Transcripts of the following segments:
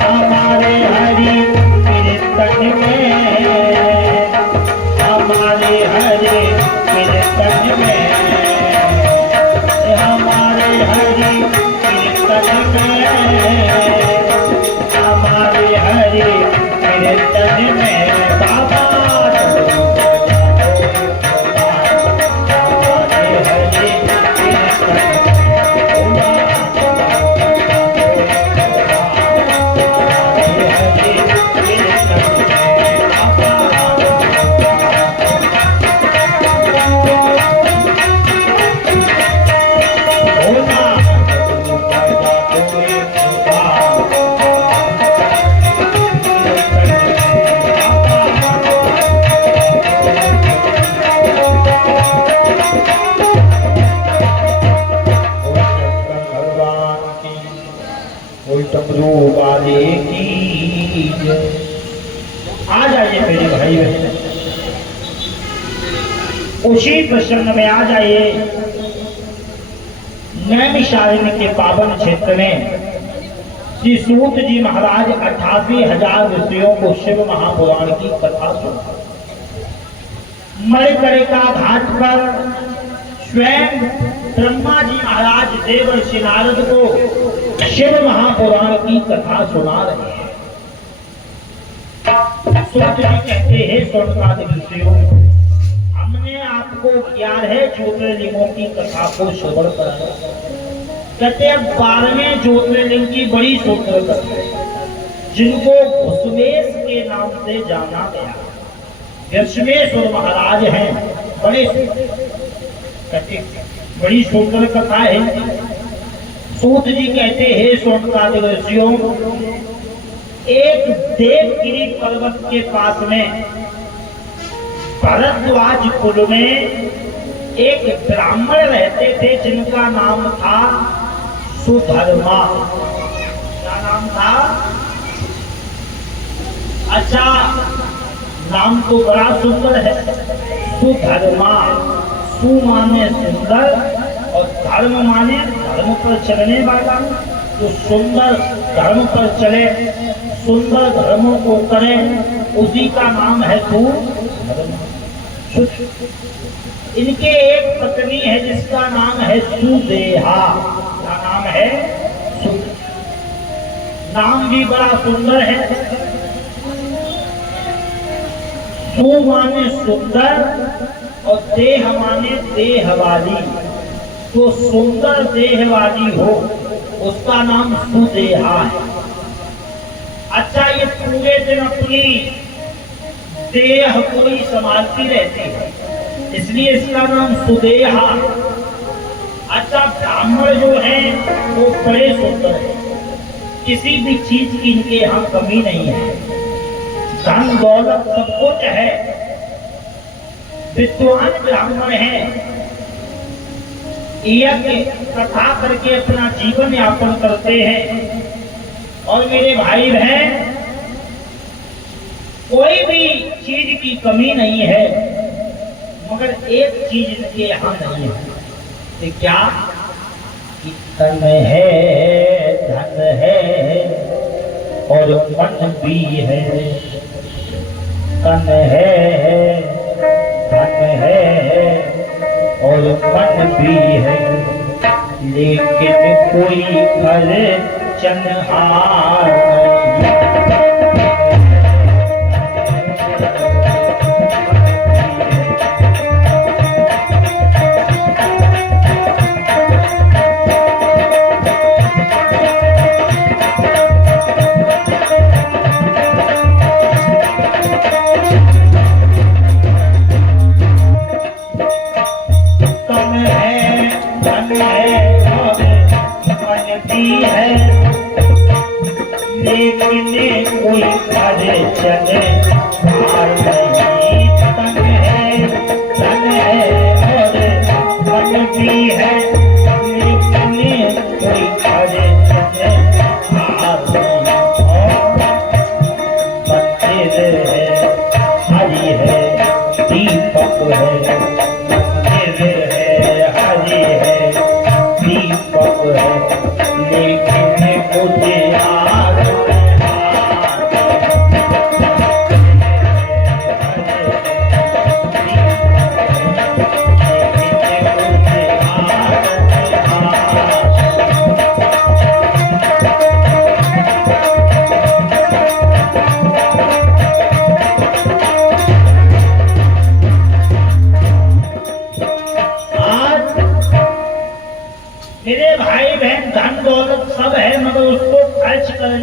हमारे हरि कीर्तन में, हमारे हरि कीर्तन में, हमारे हरि कीर्तन में, हमारे हरि कीर्तन में बाबा वाले की आ जाइए मेरे भाई बहन, उसी प्रसंग में आ जाइए। नैमिषारण्य के पावन क्षेत्र में श्री सूत जी महाराज 88,000 ऋषियों को शिव महापुराण की कथा सुना। मणिकर्णिका घाट पर स्वयं ब्रह्मा जी महाराज देवर्षि नारद को शिव महापुराण की कथा सुना रहे हैं। सूत जी कहते हैं स्वर्गादि ऋषियों, हमने आपको 11 ज्योतिर्लिंगों की कथा को श्रवण कराया। कहते हैं 12वें ज्योतिर्लिंग की बड़ी सुंदर कथा, जिनको घुसवेश के नाम से जाना गया। दशमेश्वर महाराज हैं, बड़े कहते बड़ी सुंदर कथा है। सूत जी कहते हैं स्वर्गादि ऋषियों, एक देवगिरी पर्वत के पास में भरद्वाज कुल में एक ब्राह्मण रहते थे जिनका नाम था सुधर्मा। क्या नाम था? अच्छा, नाम तो बड़ा सुंदर है, सुधर्मा। सु माने सुंदर और धर्म माने धर्म पर चलने वाला। जो सुंदर धर्म पर चले, सुंदर धर्मों को करे, उसी का नाम है सुधर्मा। इनके एक पत्नी है जिसका नाम है सुदेहा। क्या नाम है? नाम भी बड़ा सुंदर है। सु माने सुंदर और देह माने देह वाली। तो सुंदर देह वाली हो उसका नाम सुदेहा है। अच्छा, ये पूरे दिन अपनी देह पूरी संभालती रहती है, इसलिए इसका नाम सुदेहा। अच्छा, ब्राह्मण जो है वो बड़े सुंदर है, किसी भी चीज की इनके यहाँ कमी नहीं है। धन दौलत सब कुछ है, विद्वान ब्राह्मण है, यज्ञ कथा करके अपना जीवन यापन करते हैं। और मेरे भाई बहन, कोई भी चीज की कमी नहीं है, मगर एक चीज इनके यहाँ नहीं है। तो क्या? तन है, धन है और मन भी है। तन है, धन है और मन भी है, लेकिन कोई खर्चनहार नहीं। लेकिन कोई खर्चनहार नहीं। तन है और मन भी है, लेकिन कोई खर्चनहार नहीं। मंदिर है, हरि है, दीपक है। मंदिर है, हरि है, दीपक है, लेकिन मुझे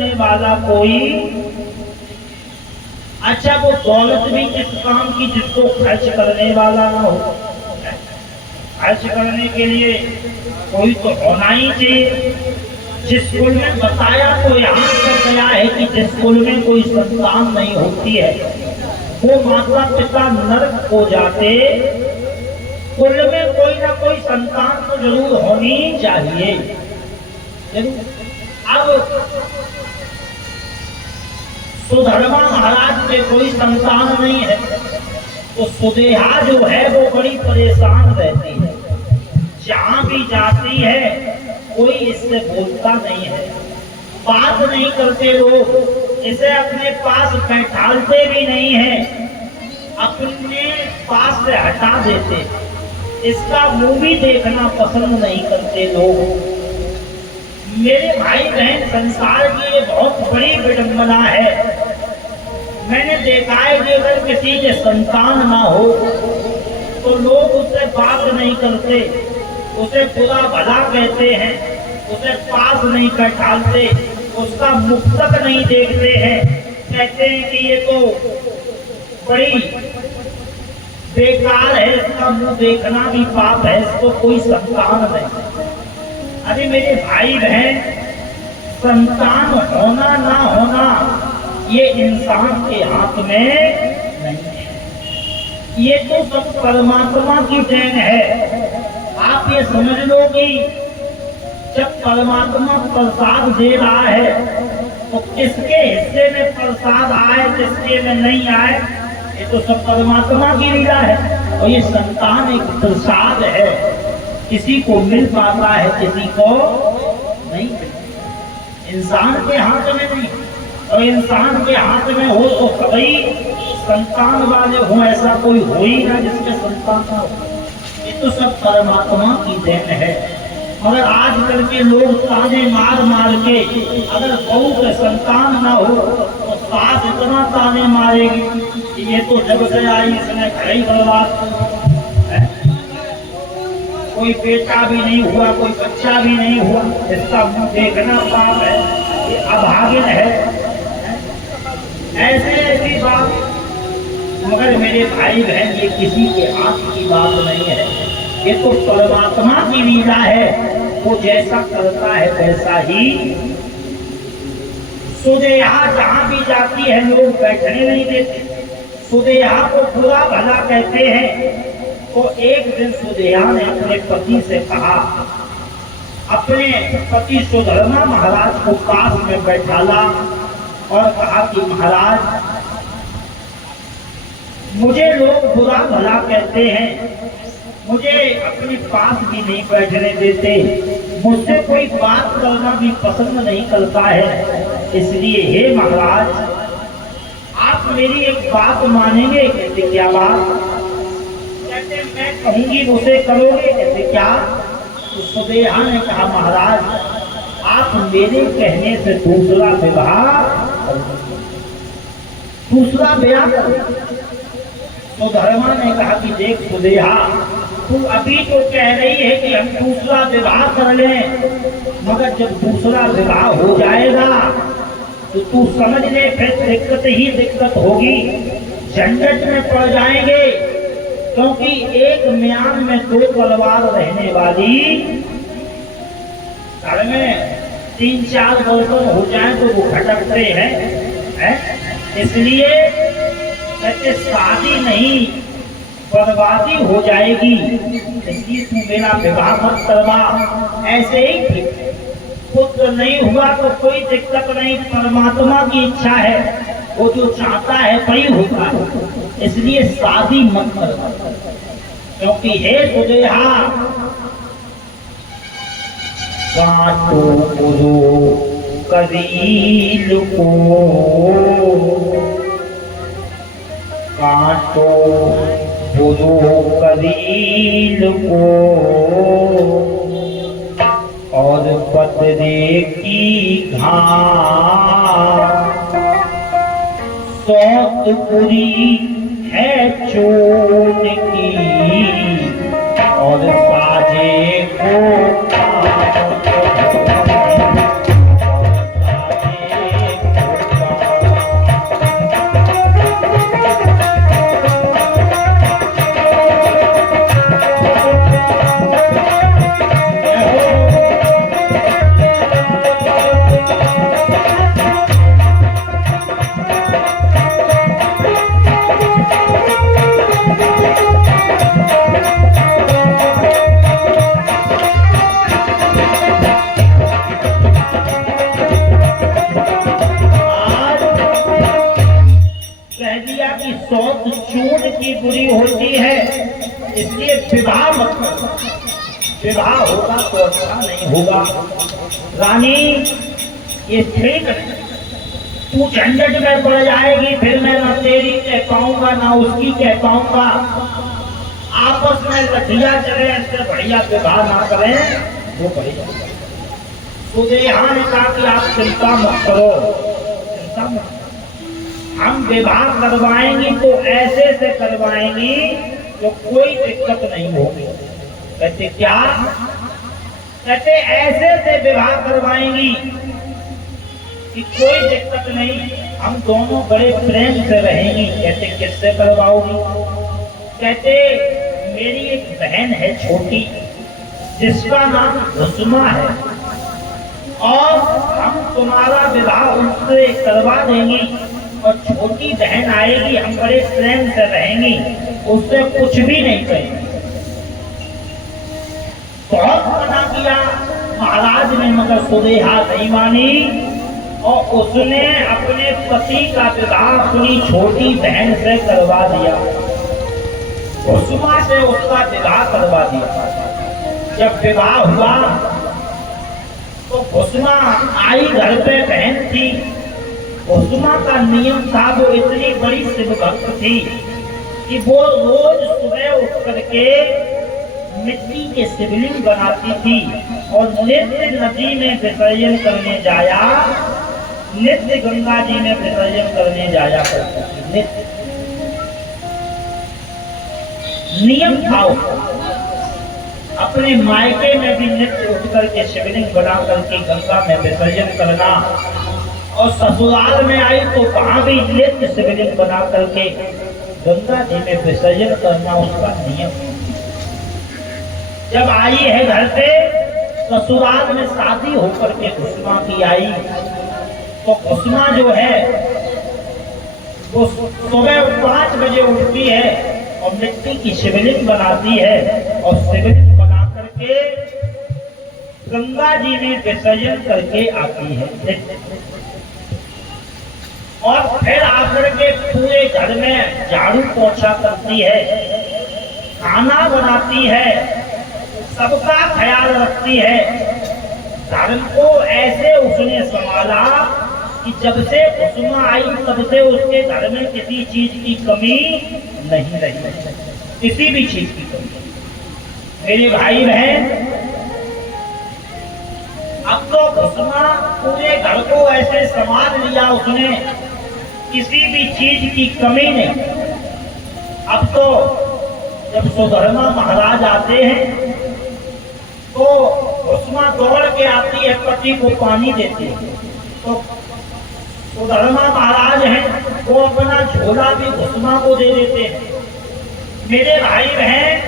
करने वाला कोई। अच्छा, वो दौलत भी किस काम की जिसको खर्च करने वाला ना हो। खर्च करने के लिए कोई तो होना ही चाहिए। जिस स्कूल में बताया तो यहाँ पर गया है कि जिस स्कूल में कोई संतान नहीं होती है वो माता पिता नरक हो जाते। कुल में कोई ना कोई संतान तो जरूर होनी चाहिए। अब सुधर्मा महाराज के कोई संतान नहीं है तो सुदेहा जो है वो बड़ी परेशान रहती है। जहां भी जाती है कोई इससे बोलता नहीं है, बात नहीं करते लोग, इसे अपने पास बैठालते भी नहीं है, अपने पास से हटा देते, इसका मुंह भी देखना पसंद नहीं करते लोग। मेरे भाई बहन, संसार की ये बहुत बड़ी विडंबना है। मैंने देखा है कि अगर किसी के संतान ना हो तो लोग उससे बात नहीं करते, उसे बुरा भला कहते हैं, उसे पास नहीं बैठालते, उसका मुख तक नहीं देखते हैं। कहते हैं कि ये तो बड़ी बेकार है, इसका मुंह देखना भी पाप है, इसको कोई संतान नहीं। अरे मेरे भाई बहन, संतान होना ना होना ये इंसान के हाथ में नहीं है, ये तो सब परमात्मा की देन है। आप ये समझ लो कि जब परमात्मा प्रसाद दे रहा है तो किसके हिस्से में प्रसाद आए, किसके में नहीं आए, ये तो सब परमात्मा की लीला है। और ये संतान एक प्रसाद है, किसी को मिल पाता है, किसी को नहीं। इंसान के हाथ में नहीं, और इंसान के हाथ में हो तो सभी संतान वाले हो, ऐसा कोई हो ही ना जिसके संतान ना हो। ये तो सब परमात्मा की देन है। मगर आजकल के लोग ताने मार मार के, अगर बहू के संतान ना हो तो सास इतना ताने मारेगी कि ये तो जब से आई इसने घर ही बर्बाद। कोई बेटा भी नहीं हुआ, कोई बच्चा भी नहीं हुआ, इसका मुंह देखना पाप है, ये अभागिन है। ऐसे ऐसी बात। मगर मेरे भाई बहन, ये किसी के हाथ की बात नहीं है, ये तो परमात्मा की लीला है। वो जैसा करता है वैसा ही। सुदेहा जहां भी जाती है लोग बैठने नहीं देते, सुदेहा को बुरा भला कहते हैं। तो एक दिन सुदेहा ने अपने पति से कहा, अपने पति सुधर्मा महाराज को पास में बैठाला और कहा कि महाराज, मुझे लोग बुरा भला कहते हैं, मुझे अपने पास भी नहीं बैठने देते, मुझसे कोई बात करना भी पसंद नहीं करता है। इसलिए हे महाराज, आप मेरी एक बात मानेंगे? कहते क्या बात? कहते मैं कहूंगी उसे करोगे? कहते क्या? तो सुदेहा ने कहा महाराज, आप मेरे कहने से दूसरा विवाह करो। तो धर्मा ने कहा कि देख सुदेहा, तू अभी तो कह रही है कि हम दूसरा विवाह कर लें, मगर जब दूसरा विवाह हो जाएगा तो तू समझ ले फिर दिक्कत ही दिक्कत होगी, झंझट में पड़ जाएंगे। क्योंकि एक म्यान में दो तलवार रहने वाली, घर में 3-4 बर्तन हो जाए तो वो खटकते हैं। इसलिए कहते शादी नहीं, बर्बादी हो जाएगी, इसलिए तू मेरा विवाह मत करवा। ऐसे ही पुत्र नहीं हुआ तो कोई दिक्कत नहीं, परमात्मा की इच्छा है, वो जो चाहता है वही होता है, इसलिए शादी मत करवा। क्योंकि हे सुदेहा, काटो पुरो करील को, काटो पुरो करील को, और पतरे की घास, सौतपुरी है चोन की, और साजे को सौत चूर्ण की बुरी होती है, इसलिए विवाह मत करो। विवाह होगा तो अच्छा नहीं होगा। रानी ये ठीक नहीं, तू झंझट में पड़ जाएगी, फिर मैं ना तेरी कह पाऊंगा ना उसकी कह पाऊंगा, आपस में लठिया चले, इससे बढ़िया विवाह ना करें वो बढ़िया। सुदेहा ने कहा कि आप चिंता मत करो, चिंता मत, हम विवाह करवाएंगी तो ऐसे से करवाएंगी तो कोई दिक्कत नहीं होगी। कहते क्या? कहते ऐसे से विवाह करवाएंगी कि कोई दिक्कत नहीं, हम दोनों बड़े प्रेम से रहेंगी। कहते किससे करवाओगी? कहते मेरी एक बहन है छोटी, जिसका नाम कुसुमा है, और हम तुम्हारा विवाह उससे करवा देंगी, और छोटी बहन आएगी, हम बड़े प्रेम से रहेंगी, उससे कुछ भी नहीं कहेंगे। बहुत मना किया महाराज ने, मगर सुदेहा नहीं मानी, और उसने अपने पति का विवाह अपनी छोटी बहन से करवा दिया। कुसुमा से उसका विवाह करवा दिया। जब विवाह हुआ तो कुसुमा आई, घर पे बहन थी। कुसुमा का नियम था, वो इतनी बड़ी शिव भक्त थी कि वो रोज सुबह उठ करके मिट्टी के शिवलिंग बनाती थी और नित्य नदी में विसर्जन करने जाया, नित्य गंगा जी में विसर्जन करने जाया करती थी। नित्य नियम था अपने मायके में भी नित्य उठ करके शिवलिंग बना करके गंगा में विसर्जन करना, और ससुराल में आई तो वहां भी नित्य शिवलिंग बना करके गंगा जी में विसर्जन करना उसका नियम। जब आई है घर पे, ससुराल में शादी होकर के कुसुमा की आई, तो कुसुमा जो है वो सुबह 5 बजे उठती है और मिट्टी की शिवलिंग बनाती है, और शिवलिंग बना करके गंगा जी में विसर्जन करके आती है, और फिर आकर के पूरे घर में झाड़ू पोछा करती है, खाना बनाती है, सबका ख्याल रखती है। धर्म को ऐसे उसने संभाला कि जब से कुसुमा आई तब से उसके घर में किसी चीज की कमी नहीं रही, किसी भी चीज की कमी। मेरे भाई बहन, अब तो कुसुमा पूरे घर को ऐसे संभाल लिया उसने, किसी भी चीज की कमी नहीं। अब तो जब सुधर्मा महाराज आते हैं तो कुसुमा दौड़ के आती है, पति को पानी देती है, तो सुधर्मा महाराज हैं वो अपना झोला भी कुसुमा को दे देते हैं। मेरे भाई बहन,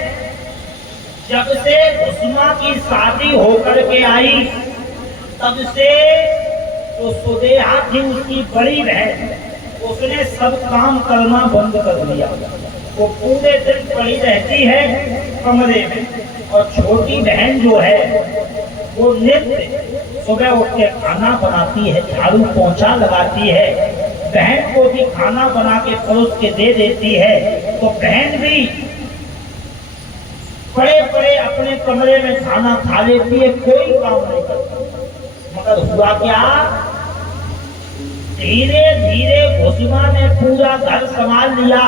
जब से कुसुमा की शादी होकर के आई तब से तो सुदेहा थी उसकी बड़ी बहन, उसने सब काम करना बंद कर दिया। वो पूरे दिन पड़ी रहती है कमरे में, और छोटी बहन जो है वो नित्य सुबह उठ के खाना बनाती है, झाड़ू पोंछा लगाती है, बहन को भी खाना बना के परोस के दे देती है। तो बहन भी बड़े बड़े अपने कमरे में खाना खा लेती है, कोई काम नहीं करती। मगर हुआ क्या, धीरे धीरे कुसुमा ने पूरा घर संभाल लिया,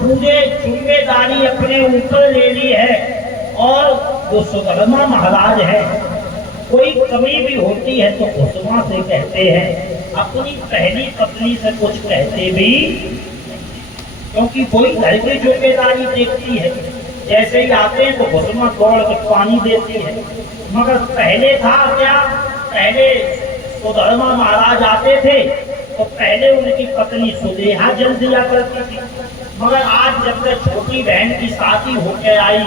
पूरे जिम्मेदारी अपने ऊपर ले ली है। और जो सुधर्मा महाराज है, कोई कमी भी होती है तो कुसुमा से कहते हैं, अपनी पहली पत्नी से कुछ कहते भी, क्योंकि कोई घर की जिम्मेदारी देखती है। जैसे ही आते हैं तो कुसुमा दौड़ के पानी देती है। मगर पहले था क्या, पहले सुधर्मा महाराज आते थे तो पहले उनकी पत्नी सुदेहा जल दिया करती थी। मगर आज जब से छोटी बहन की शादी होकर आई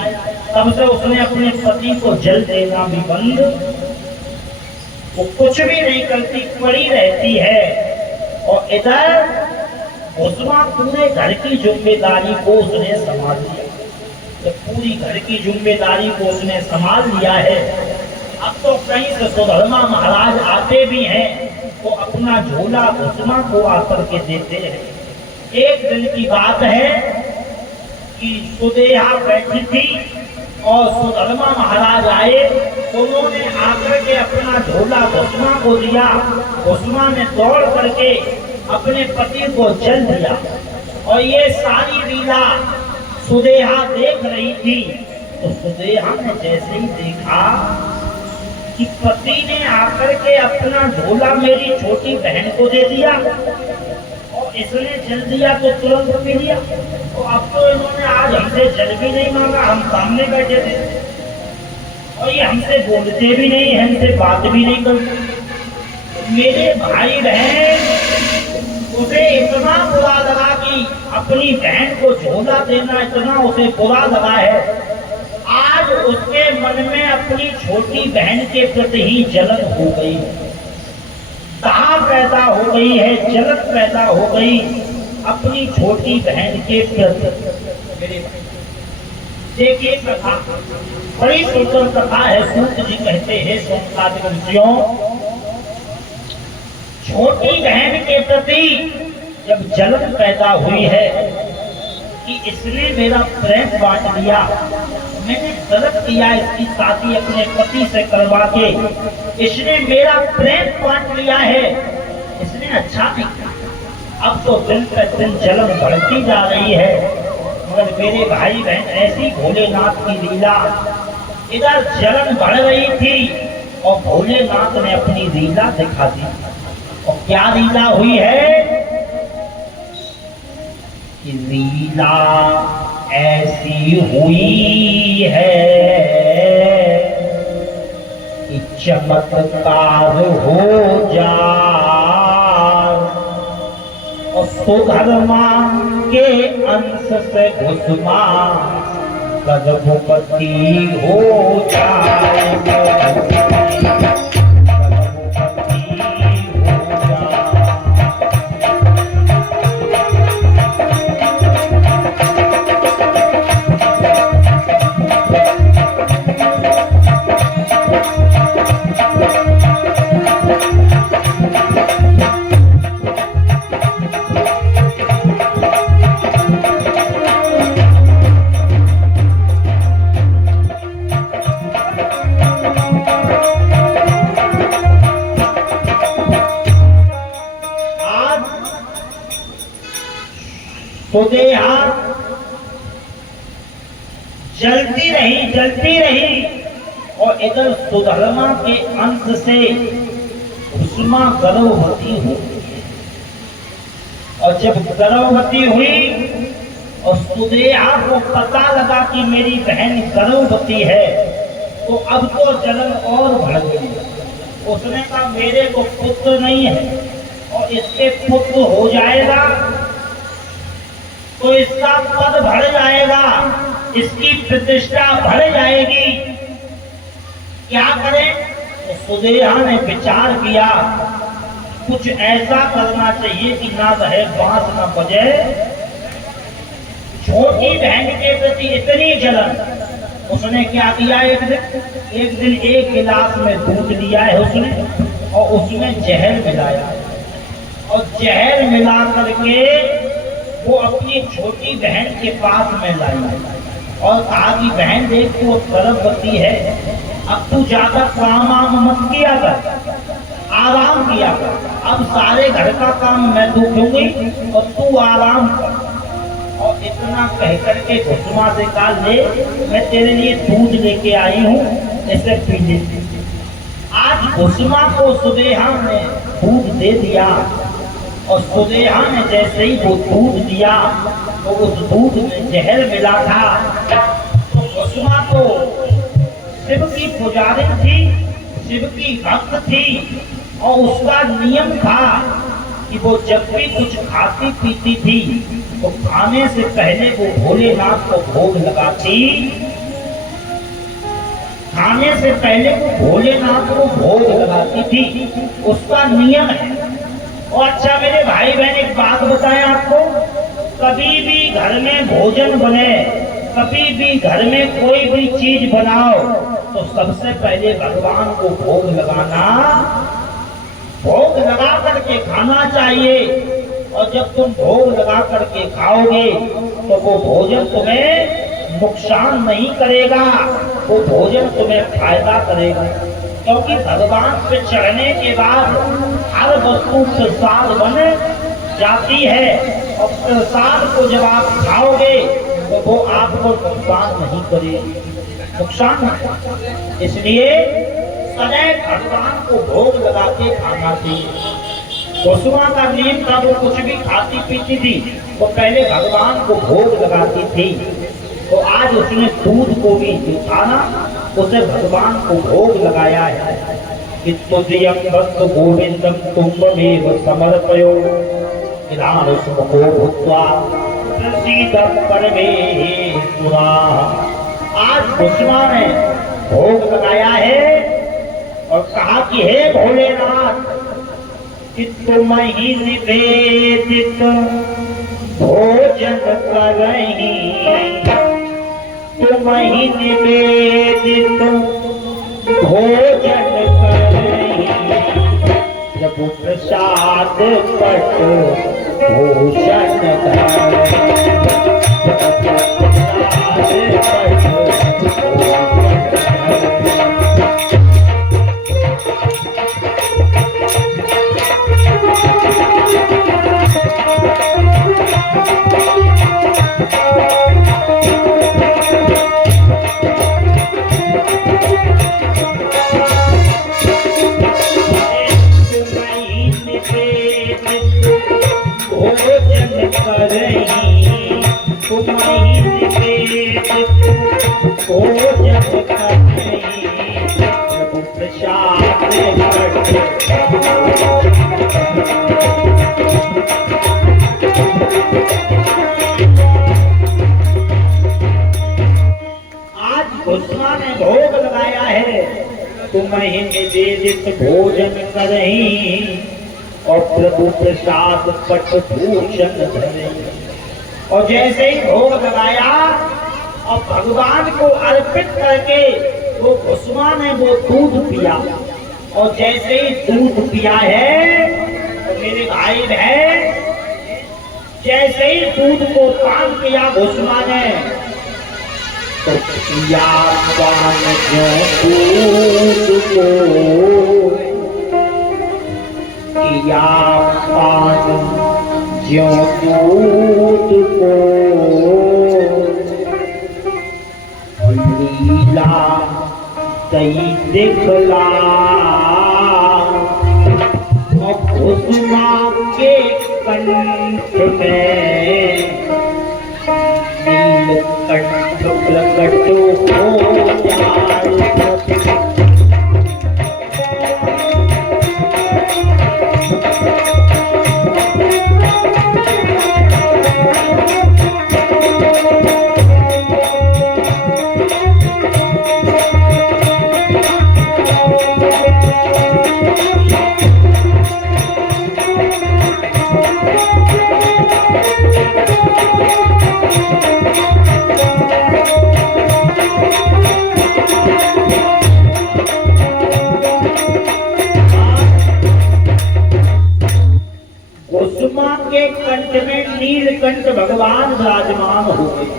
तब से उसने अपने पति को जल देना भी बंद, वो कुछ भी नहीं करती, पड़ी रहती है। और इधर कुसुमा पूरे घर की जिम्मेदारी को उसने संभाल लिया। जब पूरी घर की जिम्मेदारी को उसने संभाल लिया है, अब तो कहीं से सुधर्मा महाराज आते भी हैं तो अपना झोला कुसुमा को आकर के देते हैं। एक दिन की बात है कि सुदेहा बैठी थी और सुधर्मा महाराज आए। उन्होंने आकर के अपना झोला भस्मा को दिया। भस्मा ने दौड़ करके अपने पति को जल दिया और ये सारी लीला सुदेहा देख रही थी। तो सुदेहा ने जैसे ही देखा कि पति ने आकर के अपना झोला मेरी छोटी बहन को दे दिया और इसने जल दिया तो तुरंत पी लिया, तो अब तो इन्होंने आज हमसे जल भी नहीं मांगा, हम सामने बैठे थे और ये हमसे बोलते भी नहीं, हमसे बात भी नहीं करते। मेरे भाई बहन उसे इतना बुरा लगा कि अपनी बहन को झोला देना इतना उसे बुरा लगा है। आज उसके मन में अपनी छोटी बहन के प्रति ही जलन हो गई, दाह पैदा हो गई है, जलन पैदा हो गई अपनी छोटी बहन के प्रति। देखिए कथा बड़ी सुंदर कथा है। सूत जी कहते हैं सोमनाथ ऋषियों, छोटी बहन के प्रति जब जलन पैदा हुई है कि इसने मेरा प्रेम बांट लिया, मैंने गलत किया इसकी शादी अपने पति से करवा के, इसने मेरा प्रेम बांट लिया है, इसने अच्छा नहीं किया। अब तो दिन पर दिन जलन बढ़ती जा रही है। मगर मेरे भाई बहन ऐसी भोलेनाथ की लीला, इधर जलन बढ़ रही थी और भोलेनाथ ने अपनी लीला दिखा दी। और क्या लीला हुई है कि लीला ऐसी हुई है कि चमत्कार हो जाए और सुधर्मा के अंश से घुसमा गर्भवती हो जाए। सुदेहा जलती रही और इधर सुधर्मा के अंश से उष्मा गर्भवती हो। और जब गर्भवती हुई और सुदेहा को पता लगा कि मेरी बहन गर्भवती है, तो अब तो जलन और बढ़ गई। उसने कहा मेरे को पुत्र नहीं है और इसके पुत्र हो जाएगा तो इसका पद बढ़ जाएगा, इसकी प्रतिष्ठा बढ़ जाएगी, क्या करें? तो सुदेहा ने विचार किया कुछ ऐसा करना चाहिए कि ना रहे बांस ना बजे। छोटी बहन के प्रति इतनी जलन, उसने क्या किया, एक दिन एक गिलास में दूध लिया है उसने और उसमें जहर मिलाया और जहर मिला करके वो अपनी छोटी बहन के पास में लाई और कहा कि बहन देख वो गर्भवती है, अब तू ज्यादा काम मत किया कर, आराम किया कर, अब सारे घर का काम मैं दूंगी और तू आराम कर। और इतना कह करके घुसमा से कहा ले मैं तेरे लिए दूध लेके आई हूँ, इसे पी ले। आज घुसमा को सुदेहा ने दूध दे दिया और सुदेहा ने जैसे ही वो दूध दिया तो उस दूध में जहर मिला था। तो घुसमा तो शिव की पुजारी थी, शिव की भक्त थी और उसका नियम था कि वो जब भी कुछ खाती पीती थी तो खाने से पहले वो भोलेनाथ को भोग लगाती, खाने से पहले वो भोलेनाथ को भोग लगाती थी, उसका नियम है। और अच्छा मेरे भाई बहन एक बात बताएं आपको, कभी भी घर में भोजन बने, कभी भी घर में कोई भी चीज बनाओ तो सबसे पहले भगवान को भोग लगाना, भोग लगा करके खाना चाहिए। और जब तुम भोग लगा करके खाओगे तो वो भोजन तुम्हें नुकसान नहीं करेगा, वो भोजन तुम्हें फायदा करेगा। क्योंकि भगवान पे चढ़ने के बाद हर वस्तु प्रसाद बन जाती है और प्रसाद को जब आप खाओगे तो वो आपको नुकसान नहीं करेगी, नुकसान नहीं। इसलिए सदैव भगवान को भोग लगा के खाना चाहिए। वसुआ का नियम था, वो कुछ भी खाती पीती थी वो पहले भगवान को भोग लगाती थी। तो आज उसने दूध को भी खाना, उसे भगवान को भोग लगाया है। तुझयं भक्त गोविंदम तुम्बमेव समर्पयो इदानीं भूत्वा प्रसीदं परमेश्वरा। आज वसुआ ने भोग लगाया है और कहा कि हे भोलेनाथ, कि तुम ही निवेदित भोजन करही, तुम ही निवेदित भोजन करही, प्रभु प्रसाद पट भूषण तुम ही निवेदित भोजन करही और प्रभु प्रसाद पट भूषण धरही। और जैसे ही भोग लगाया और भगवान को अर्पित करके वो वसुआ ने वो दूध पिया, और जैसे ही दूध पिया है तो मेरे भाई बहन, जैसे ही दूध को पान किया वसुआ ने तो पिया पान जो दूध को, पिया पान जो दूध को, लीला दई दिखला वसुआ के कंठ में नीलकंठ प्रकट हो जाए। वसुआ के कंठ में नीलकंठ भगवान विराजमान हो गए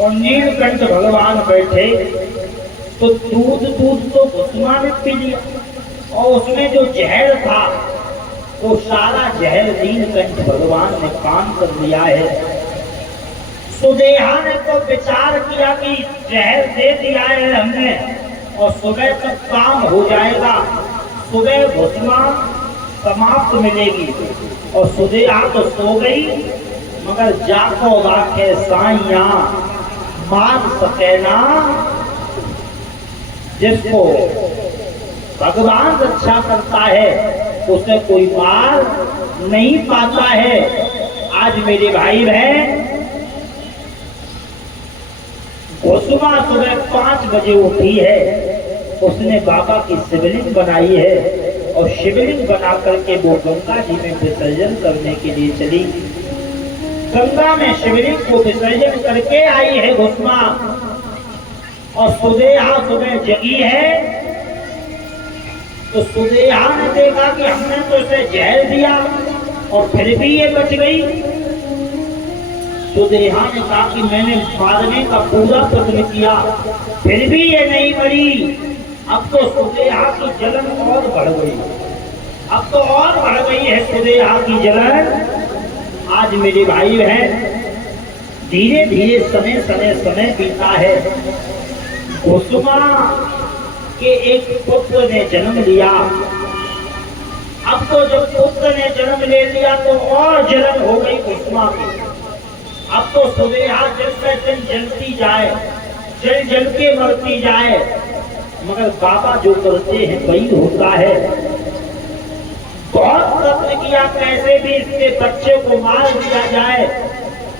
और नीलकंठ भगवान बैठे तो दूध तो वसुआ ने पी लिया और उसमें जो जहर था वो सारा जहर नीलकंठ भगवान ने पान कर लिया है। सुदेहा ने तो विचार किया कि जहर दे दिया है हमने और सुबह तक काम हो जाएगा, सुबह वसुआ समाप्त मिलेगी। और सुदेहा तो सो गई, मगर जाको राखे साइया मान सके ना। जिसको भगवान रक्षा करता है उसे कोई मार नहीं पाता है। आज मेरे भाई बहन, वसुआ सुबह 5 बजे उठी है, उसने बाबा की शिवलिंग बनाई है और शिवलिंग बना करके वो गंगा जी में विसर्जन करने के लिए चली। गंगा में शिवलिंग को विसर्जन करके आई है वसुआ और सुदेहा सुबह जगी है। तो सुदेहा ने देखा कि हमने तो इसे जहर दिया और फिर भी ये बच गई। सुदेहा ने कहा कि मैंने मारने का पूरा प्रयत्न किया, फिर भी ये नहीं मरी। अब तो सुदेहा की जलन और बढ़ गई, अब तो और बढ़ गई है सुदेहा की जलन। आज मेरे भाई बहन, धीरे धीरे समय बीता है। कुसुमा के एक पुत्र ने जन्म लिया। अब तो जब पुत्र ने जन्म ले लिया तो और जलन हो गई कुसुमा की। अब तो सुदेहा जल पे दिन जलती जाए, जल जल के मरती जाए, मगर बाबा जो करते हैं वही होता है। बहुत प्रयत्न किया कैसे भी इसके बच्चे को मार दिया जाए,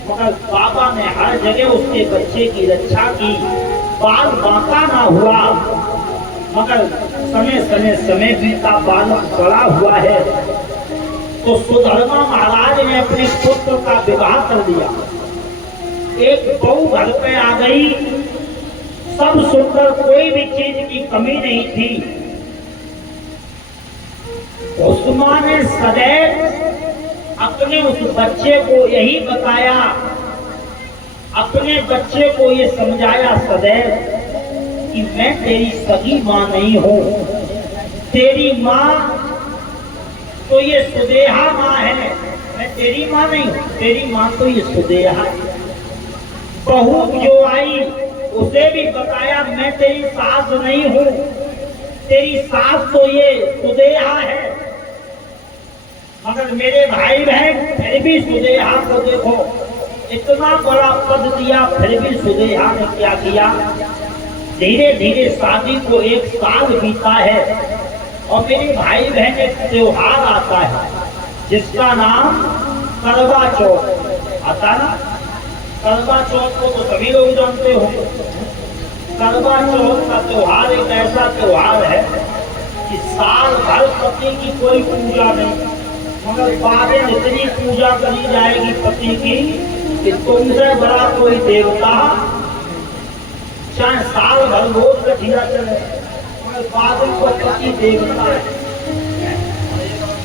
मगर बाबा ने हर जगह उसके बच्चे की रक्षा की। बाल बांका ना हुआ, मगर समय बीता, बालक बड़ा हुआ है। तो सुधर्मा महाराज ने अपने पुत्र का विवाह कर दिया। एक बहू घर पे आ गई, सब सुंदर, कोई भी चीज की कमी नहीं थी। कुसुमा ने सदैव अपने उस बच्चे को यही बताया, अपने बच्चे को ये समझाया सदैव कि मैं तेरी सगी मां नहीं हूं, तेरी मां तो ये सुदेहा मां है, मैं तेरी मां नहीं हूं, तेरी मां तो ये सुदेहा है। बहू जो आई उसे भी बताया मैं तेरी सास नहीं हूं, तेरी सास तो ये सुदेहा है। मगर मेरे भाई बहन, फिर भी सुदेहा को देखो, इतना बड़ा पद दिया, फिर भी सुदेहा ने क्या किया। धीरे धीरे शादी को 1 साल बीता है और मेरे भाई बहन एक त्योहार आता है जिसका नाम करवा चौथ आता ना। करवा चौथ को तो सभी लोग जानते हो। करवा चौथ का त्योहार एक ऐसा त्योहार है कि साल भर पति की कोई पूजा नहीं, मगर बाद में इतनी पूजा करी जाएगी पति की कि तुमसे बड़ा कोई देवता, चाहे साल भर रोज गठिया चले, मगर बाद में पति देवता है,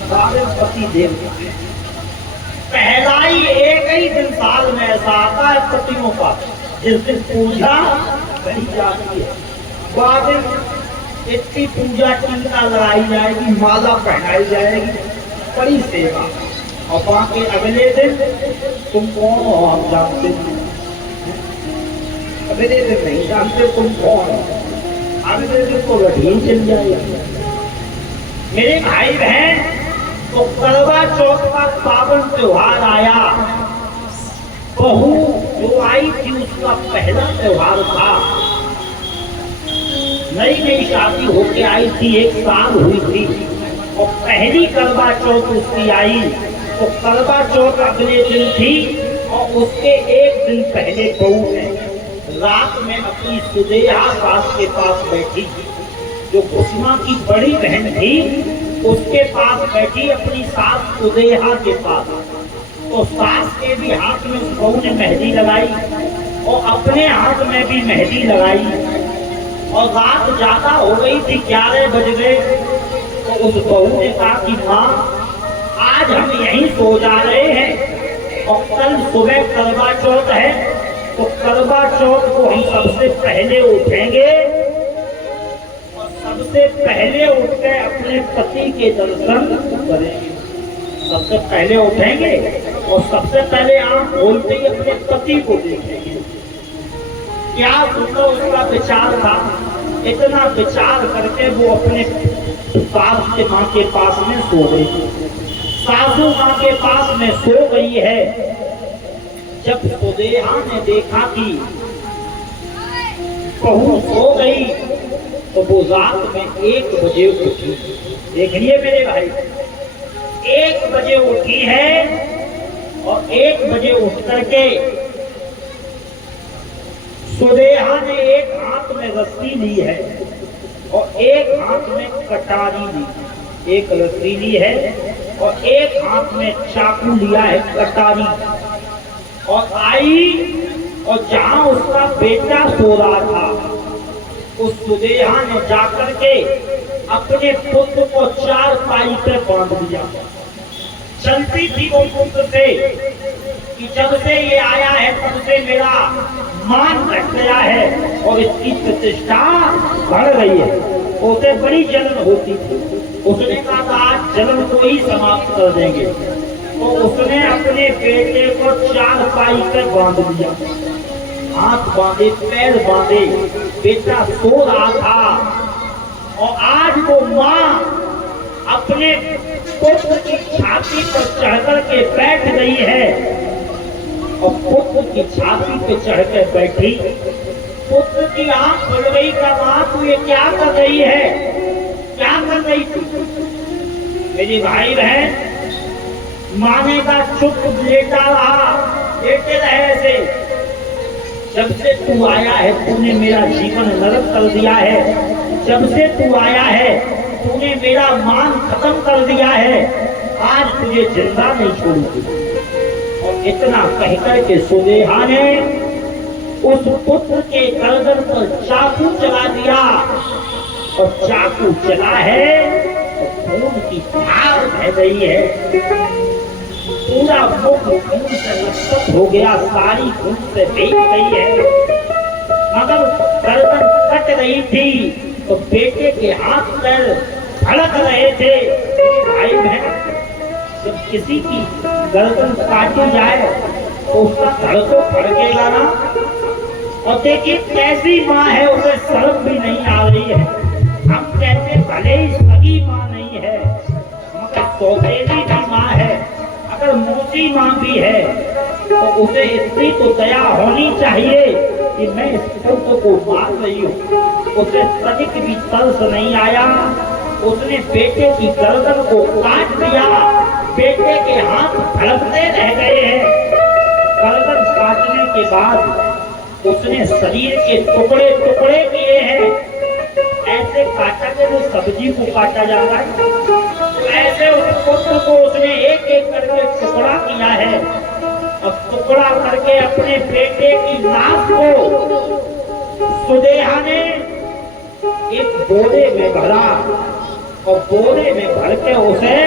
बाद में पति देवता। पहला ही एक ही दिन साल में ऐसा आता है पतियों का जिस दिन पूजा करी जाती है। बाद में इतनी पूजा टीका लगाई जाएगी, माला पहनाई जाएगी, बड़ी सेवा। और बाकी अगले दिन तुम कौन हो हम जानते नहीं, अगले दिन नहीं जानते तुम कौन हो, अगले दिन तो लड़ाई चल जाएगी। मेरे भाई बहन, तो करवा चौथ का पावन त्योहार आया। बहू जो आई थी उसका पहला त्योहार था। नई नई शादी होके आई थी, 1 साल हुई थी और पहली करवा चौथ उसकी आई। तो करवा चौथ अगले दिन थी और उसके 1 दिन पहले बहू ने रात में अपनी सुदेहा सास के पास बैठी, जो कुसुमा की बड़ी बहन थी उसके पास बैठी, अपनी सास सुदेहा के पास। तो सास के भी हाथ में उस बहू ने मेहंदी लगाई और अपने हाथ में भी मेहंदी लगाई। और रात ज्यादा हो गई थी, 11 बज गए। तो उस बहू ने कहा कि माँ, आज हम यहीं सो जा रहे हैं और कल सुबह करवा चौथ है, तो करवा चौथ को हम सबसे पहले उठेंगे और सबसे पहले उठकर अपने पति के दर्शन करेंगे। सबसे पहले उठेंगे और सबसे पहले आंख खोलते ही अपने पति को देखेंगे। क्या सुंदर उसका विचार था। इतना विचार करके वो अपने सास माँ के पास में सो गई, सासू माँ के पास में सो गई है। जब सुदेहा ने देखा कि बहू सो गई तो वो रात में 1 बजे उठी। देखिए मेरे भाई, 1 बजे उठी है और 1 बजे उठ करके सुदेहा ने एक हाथ में रस्सी ली है और एक हाथ में कटारी ली। एक रस्सी ली है और एक हाथ में चाकू लिया है, कटारी। और आई और जहां उसका बेटा सो रहा था, उस सुदेहा ने जाकर के अपने पुत्र को 4 पाई पे बांध दिया। चलती थी वो पुत्र से कि जब से ये आया है तब से मेरा मान घट गया है और इसकी प्रतिष्ठा बढ़ रही है। उसे बड़ी जलन होती थी। उसने कहा था आज जलन को ही समाप्त कर देंगे। तो उसने अपने बेटे को 4 पाई पर बांध दिया, हाथ बांधे, पैर बांधे, बेटा सो रहा था और आज वो माँ अपने पुत्र की छाती पर चढ़कर के बैठ गई है और पुत्र की छाती पे चढ़कर बैठी। पुत्र की आंख खुल गई। का मां तू ये क्या कर रही है, क्या कर रही थी? मेरे भाई बहन, माने का चुप लेटा रहा, लेटे रहे ऐसे। जब से तू आया है तूने मेरा जीवन नरक कर दिया है। जब से तू आया है तूने मेरा मान खत्म कर दिया है। आज तुझे जिंदा नहीं छोड़ूंगी। और इतना कहकर के सुदेहा ने उस पुत्र के गर्दन पर चाकू चला दिया और चाकू चला है और खून की धार बह गई है। पूरा मुख खून से लथपथ हो गया, सारी खून से भीग गई है। मगर गर्दन कट रही थी तो बेटे के हाथ पैर धड़क रहे थे। भाई बहन, जब किसी की गर्दन काटी जाए तो उसका धड़ तो फड़केगा ना। और देखिए कैसी माँ है, उसे शर्म भी नहीं आ रही है। हम कहते भले ही सगी माँ नहीं है मगर सौतेली भी माँ है, अगर मोटी माँ भी है तो उसे इतनी तो दया होनी चाहिए कि मैं इस पुत्र को मार रही हूँ। उसे तनिक भी तरस नहीं आया। उसने बेटे की गर्दन को काट दिया। बेटे के हाथ धड़कते रह गए हैं। गर्दन काटने के बाद उसने शरीर के टुकड़े टुकड़े किए हैं। ऐसे काटा के वो सब्जी को काटा जाता है, ऐसे उस पुत्र को उसने एक एक करके टुकड़ा किया है। अब टुकड़ा करके अपने बेटे की लाश को सुदेहा ने एक बोरे में भरा और बोरे में भर के उसे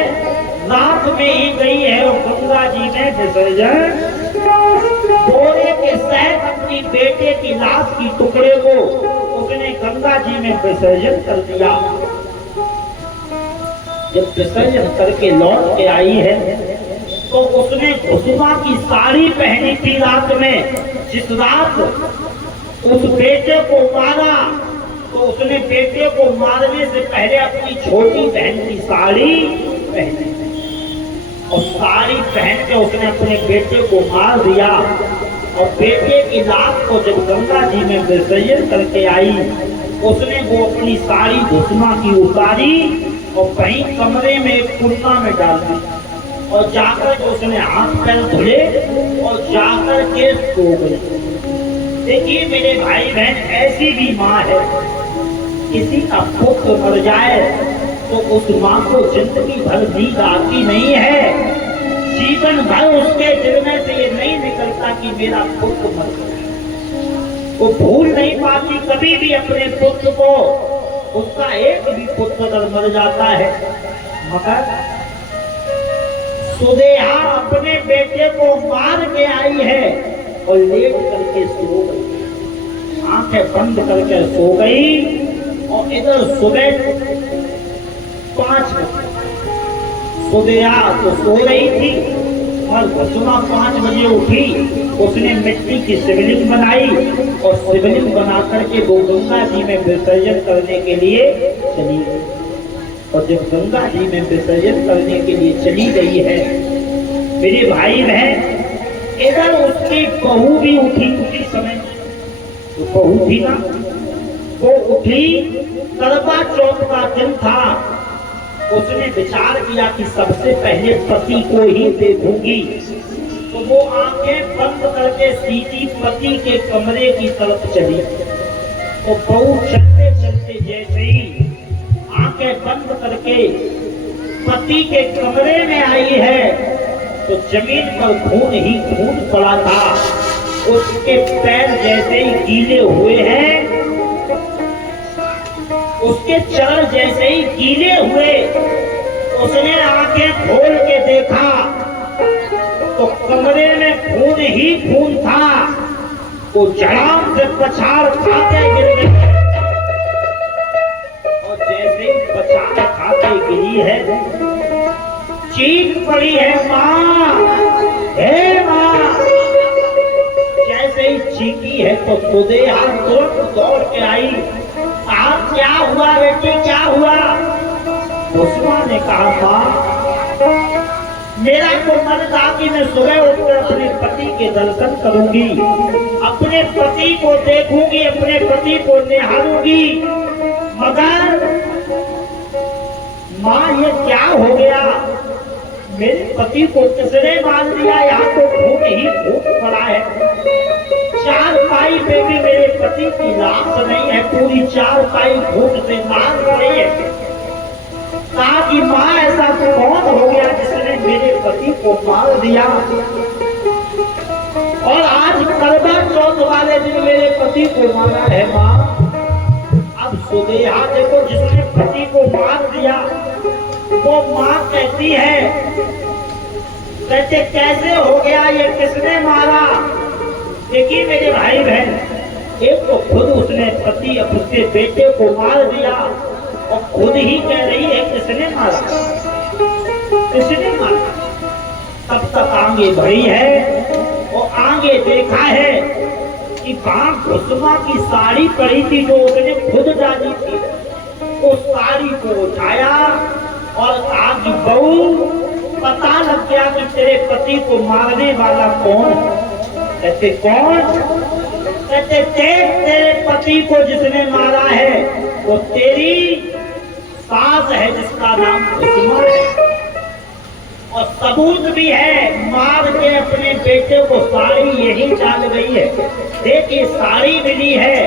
नाक में ही गई है और गंगा जी में विसर्जन। बोरे के सहित अपनी बेटे की लाश की टुकड़े को उसने गंगा जी में विसर्जन कर दिया। जब विसर्जन करके लौट के आई है तो उसने कुसुमा की साड़ी पहनी थी रात में। जिस रात उस बेटे को मारा तो उसने बेटे को मारने से पहले अपनी छोटी बहन की साड़ी पहनी और साड़ी पहन के उसने अपने बेटे को मार दिया। और बेटे की लाश को जब गंगा जी में विसर्जन करके आई उसने वो अपनी साड़ी कुसुमा की उतारी और कहीं कमरे में एक कुंडा में डाल दी और जाकर के उसने हाथ पैर धुले और जाकर के सो गई। देखिए मेरे भाई बहन, ऐसी भी माँ है, किसी का पुत्र मर जाए तो उस माँ को जिंदगी भर नींद आती नहीं है। जीवन भर उसके दिल में से ये नहीं निकलता कि मेरा पुत्र मर गया। वो भूल नहीं पाती कभी भी अपने पुत्र को। उसका एक भी पुत्र अगर मर जाता है, मगर सुदेहा अपने बेटे को मार के आई है और लेट करके सो गई, आंखें बंद करके सो गई। और इधर सुबह 5 बजे सुदेहा तो सो रही थी और सुबह 5 बजे उठी। उसने मिट्टी की शिवलिंग बनाई और शिवलिंग बना करके वो गंगा जी में विसर्जन करने के लिए चली गई। और जब गंगा जी में विसर्जन करने के लिए चली गई है मेरे भाई बहन, इधर उसकी बहू भी उठी। उसी समय तो बहू थी ना, वो उठी। करवा चौथ का दिन था। उसने विचार किया कि सबसे पहले पति को ही देखूंगी। तो वो आंखें बंद करके सीधी पति के कमरे की तरफ चली। तो बहू चलते चलते जैसे ही आंखें बंद करके पति के कमरे में आई है तो जमीन पर खून ही खून पड़ा था। उसके पैर जैसे ही गीले हुए हैं, उसके चरण जैसे ही गीले हुए उसने आंखें खोल के देखा तो कमरे में खून ही खून था। वो जड़ाम से पछाड़ खाते गिर गई और जैसे ही पछाड़ खाते गिरी है, चीख पड़ी है, माँ, हे माँ। जैसे ही चीखी है तो सुदेहा तुरंत दौड़ के आई। आप क्या हुआ बेटी, क्या हुआ? कुसुमा ने कहा, माँ, मेरा तो मन था कि मैं सुबह उठकर अपने पति के दर्शन करूंगी, अपने पति को देखूंगी, अपने पति को निहारूंगी, मगर माँ ये क्या हो गया? मेरे पति को किसने मार दिया? यहाँ तो खून ही खून पड़ा है। चारपाई पे भी मेरे पति की लाश नहीं है, पूरी चारपाई खून से लाश पड़ी है। कहा कि माँ ऐसा कौन हो गया जिसने मेरे पति को मार दिया? और आज करवा चौथ वाले दिन मेरे पति को मारा है माँ। अब सुदेहा देखो, जिसने पति को मार दिया वो माँ कहती है, कहते कैसे हो गया ये, किसने मारा? देखिए मेरे भाई बहन, एक तो खुद उसने पति अपने बेटे को मार दिया और खुद ही कह रही है किसने मारा, किसने मारा। तब तक आगे बढ़ी है और आगे देखा है कि वहां कुसुमा की साड़ी पड़ी थी जो उसने खुद डाली थी। उस साड़ी को उठाया और कहा कि बहू, पता लग गया कि तेरे पति को मारने वाला कौन? कहते कौन? कहते देख, तेरे पति को जिसने मारा है वो तेरी सास है जिसका नाम कुसुमा है। और सबूत भी है, मार के अपने बेटे को साड़ी यही डाल गई है। देखिए साड़ी मिली है,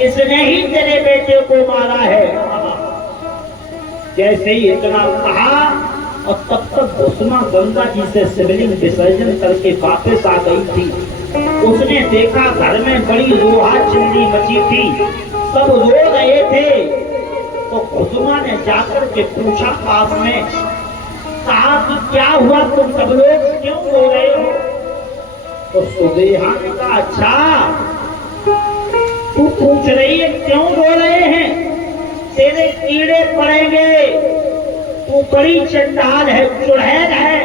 इसने ही तेरे बेटे को मारा है। जैसे ही इतना कहा और तब तक कुसुमा गंगा जी से शिवलिंग विसर्जन करके वापस आ गई थी। उसने देखा घर में बड़ी लोहा चिल्ली मची थी, सब रो रहे थे। तो कुसुमा ने जाकर के पूछा पास में, कहा कि क्या हुआ, तुम सब लोग क्यों रो रहे हो? तो सुदेहा ने कहा, अच्छा तू पूछ रही है क्यों रो रहे हैं? तेरे कीड़े पड़ेंगे, तू बड़ी चंडाल है, चुड़ैल है,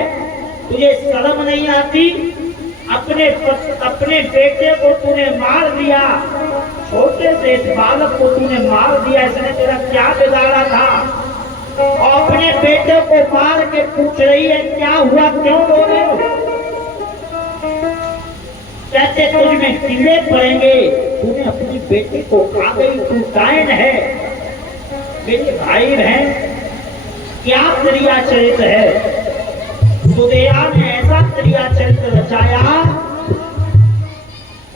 तुझे शर्म नहीं आती? अपने बेटे को तूने मार दिया, छोटे से बालक को तूने मार दिया, इसने तेरा क्या बिगाड़ा था? और अपने बेटे को मार के पूछ रही है क्या हुआ, क्यों रो रहे हो? कहते तुझ में कीड़े पड़ेंगे, तूने अपने बेटे को खा गई, तू डायन है। मेरे भाई बहन, क्या क्रिया चरित्र है? सुदेहा ने ऐसा क्रिया चरित्र रचाया,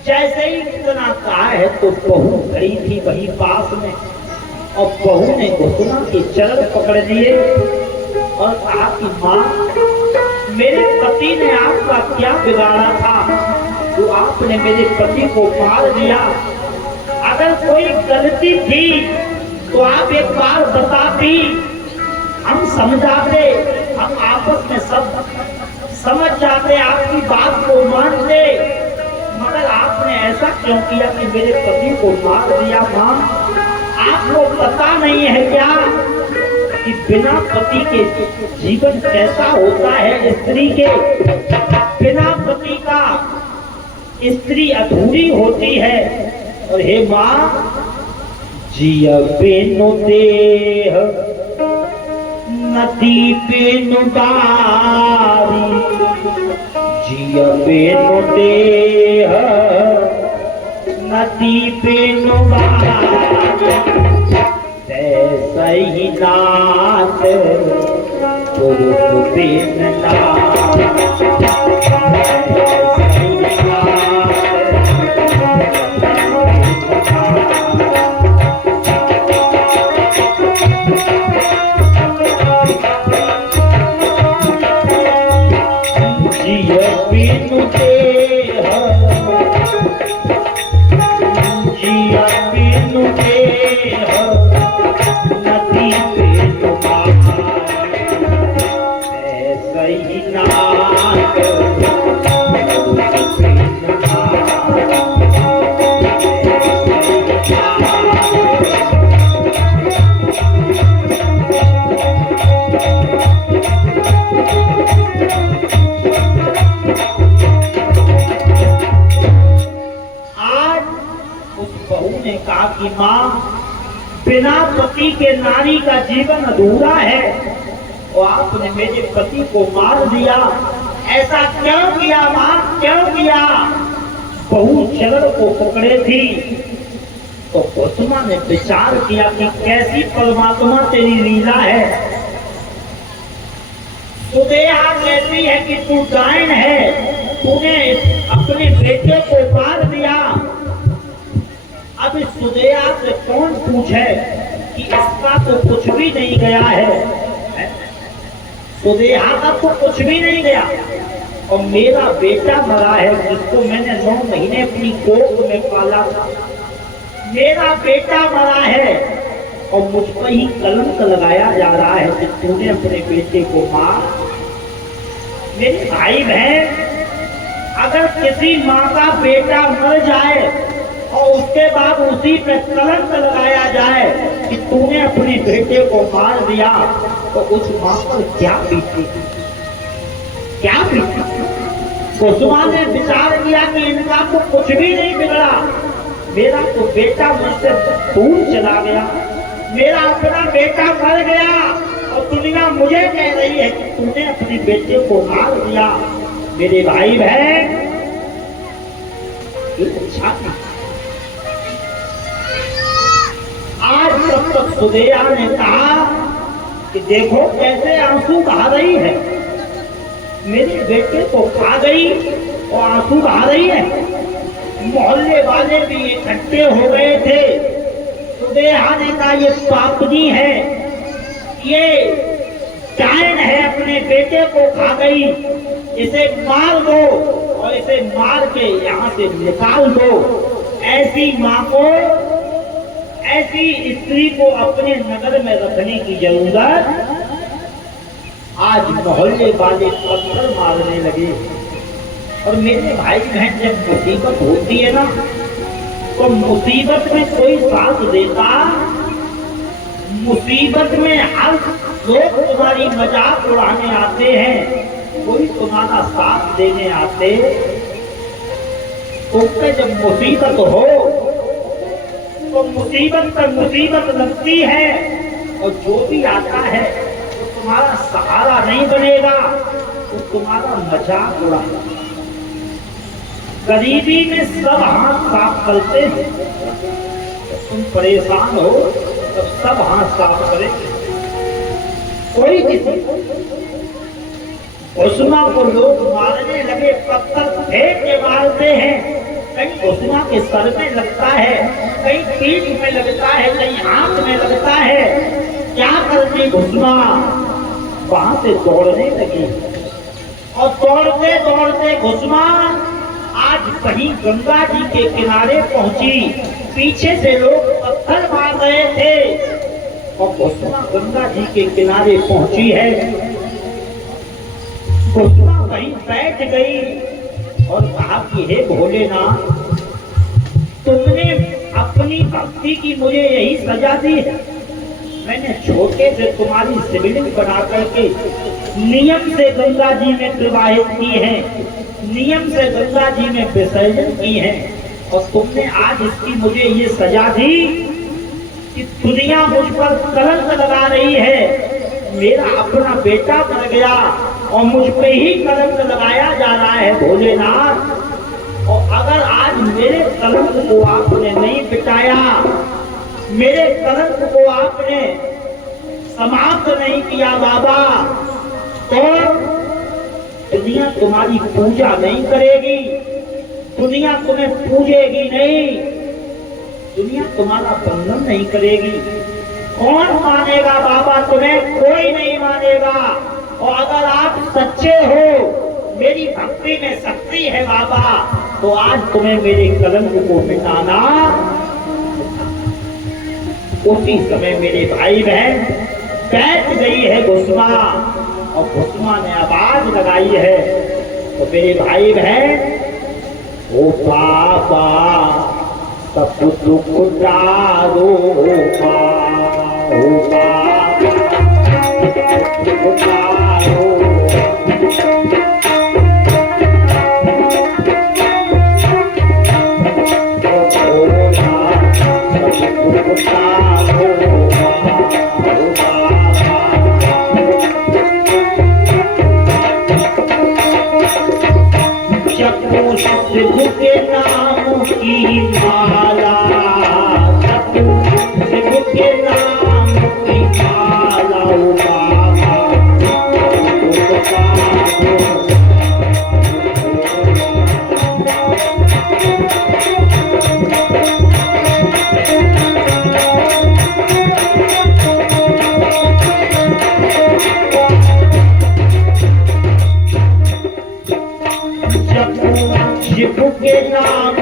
जैसे ही इतना कहा है तो बहू खड़ी थी वही पास में, और बहू ने कुसुमा के चरण पकड़ लिए और कहा कि माँ, मेरे पति ने आपका क्या बिगाड़ा था जो आपने मेरे पति को मार दिया? अगर कोई गलती थी तो आप एक बार बताती, हम समझाते, हम आपस में सब समझ जाते, आपकी बात को मानते। मगर आपने ऐसा क्यों किया कि मेरे पति को मार दिया? माँ, आपको पता नहीं है क्या कि बिना पति के जीवन कैसा होता है? स्त्री के बिना पति का स्त्री अधूरी होती है। और हे माँ, जिया बिनु देह नदी बिनु बारी, जिया बिनु देह नदी बिनु बारी, तैसा ही नाथ पुरुष बिन नाथ। कहा कि मां, बिना पति के नारी का जीवन अधूरा है और आपने मेरे पति को मार दिया। ऐसा क्यों किया मां, क्यों किया? बहू चरण को पकड़े थी तो कुसुमा ने विचार किया कि कैसी परमात्मा तेरी लीला है। सुदेहा कहती है कि तू डायन है, तूने अपने बेटे को मार दिया। अब इस सुदेहा से कौन पूछे कि इसका तो कुछ भी नहीं गया है, सुदेहा का तो कुछ भी नहीं गया और मेरा बेटा मरा है जिसको मैंने 9 महीने अपनी कोख में पाला था। मेरा बेटा मरा है और मुझ पर ही कलंक लगाया जा रहा है कि तूने अपने बेटे को मार। मेरे भाई बहन, अगर किसी माँ का बेटा मर जाए और उसके बाद उसी पे कलंक लगाया जाए कि तूने अपने बेटे को मार दिया, तो उस मां पर क्या बीती, क्या बीती? कुसुमा ने विचार किया कि इनका तो कुछ भी नहीं बिगड़ा, मेरा तो बेटा मुझसे दूर चला गया, मेरा अपना बेटा मर गया और दुनिया मुझे कह रही है कि तूने अपने बेटे को मार दिया। मेरे भाई बहन, ये अच्छा नहीं। आज तब तक सुदेहा ने कहा कि देखो कैसे आंसू बहा रही है, मेरे बेटे को खा गई और आंसू बहा रही है। मोहल्ले वाले भी इकट्ठे हो गए थे। सुदेहा ने कहा ये पापनी है, ये डायन है, अपने बेटे को खा गई, इसे मार दो और इसे मार के यहाँ से निकाल दो। ऐसी माँ को, ऐसी स्त्री को अपने नगर में रखने की जरूरत। आज मोहल्ले वाले पत्थर मारने लगे। और मेरे भाई बहन, जब मुसीबत होती है ना, तो मुसीबत में कोई साथ देता, मुसीबत में हर लोग तुम्हारी मजाक उड़ाने आते हैं, कोई तुम्हारा साथ देने आते। तो जब मुसीबत हो तो मुसीबत पर मुसीबत लगती है और जो भी आता है तो तुम्हारा सहारा नहीं बनेगा, तो तुम्हारा मजाक उड़ाएगा। गरीबी में सब हाथ साफ करते हैं, तुम परेशान हो तो सब हाथ साफ करेंगे। कोई किसी कुसुमा को लोग मारने लगे, पत्थर फेंक के मारते हैं। कहीं कुसुमा के सर में लगता है, कहीं पीठ में लगता है, कहीं हाथ में लगता है। क्या करती कुसुमा? वहां से दौड़ने लगी और दौड़ते दौड़ते कुसुमा आज कहीं गंगा जी के किनारे पहुंची। पीछे से लोग पत्थर मार रहे थे और कुसुमा गंगा जी के किनारे पहुंची है। कुसुमा वहीं बैठ गई और कहा कि हे भोलेनाथ, तुमने अपनी भक्ति की मुझे यही सजा दी है। मैंने छोटे से तुम्हारी शिवलिंग बना करके नियम से गंगा जी में प्रवाहित की है, नियम से गंगा जी में विसर्जन की है, और तुमने आज इसकी मुझे ये सजा दी कि दुनिया मुझ पर कलंक लगा रही है। मेरा अपना बेटा मर गया और मुझ पे ही कलंक लगाया जा रहा है भोलेनाथ। और अगर आज मेरे कलंक को आपने नहीं मिटाया, मेरे कलंक को आपने समाप्त नहीं किया बाबा, तो दुनिया तुम्हारी पूजा नहीं करेगी, दुनिया तुम्हें पूजेगी नहीं, दुनिया तुम्हारा बंधन नहीं करेगी। कौन मानेगा बाबा तुम्हें? कोई नहीं मानेगा। और अगर आप सच्चे हो, मेरी भक्ति में शक्ति है बाबा, तो आज तुम्हें मेरे कलंक को मिटाना। उसी समय मेरे भाई बहन बैठ गई है कुसुमा और भुतमा ने आवाज लगाई है। तो मेरे भाई बहन, ओ बाबा सब दुख टारो, ओ बाबा दुख टारो। शिव के नाम की माला, शिव के नाम की माला, ओ बाबा शिव के नाम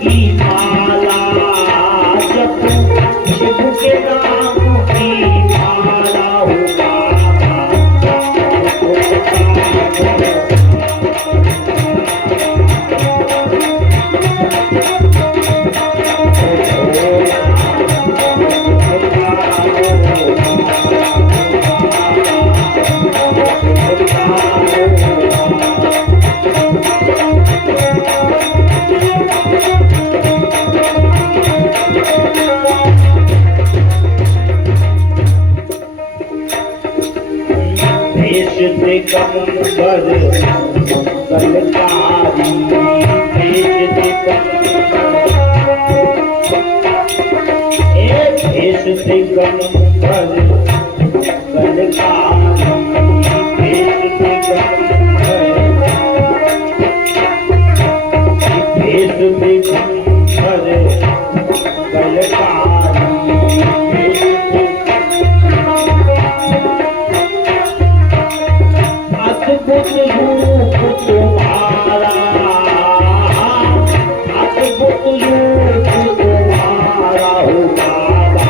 की माला, जपो शिव के नाम की माला, हो बाबा दिगंबर मंगलकारी, भेष दिगंबर, भेष दिगंबर मंगलकारी, भेष दिगंबर, भेष दिगंबर मंगलकारी, अद्भुत रूप तुम्हारा, अद्भुत रूप तुम्हारा, हो बाबा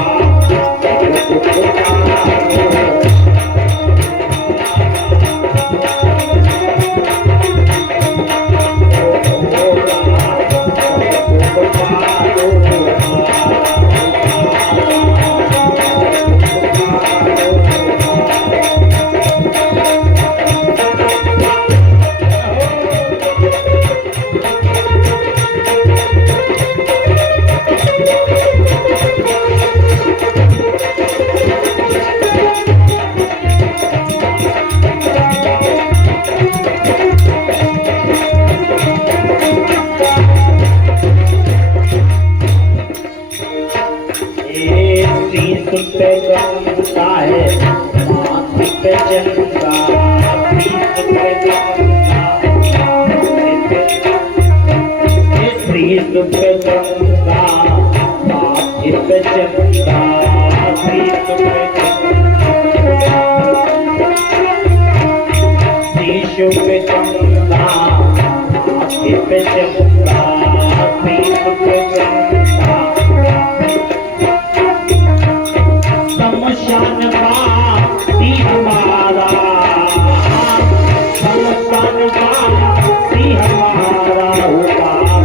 पे गंगा है, माथे पे चंदा, पीठ पे गंगा, पीठ पे गंगा, माथे पे चंदा, पीठ पे शीश पे गंगा, माथे पे चंदा, पीठ पे गंगा, शमशान वासी हमारा, शमशान वासी हमारा, हो बाबा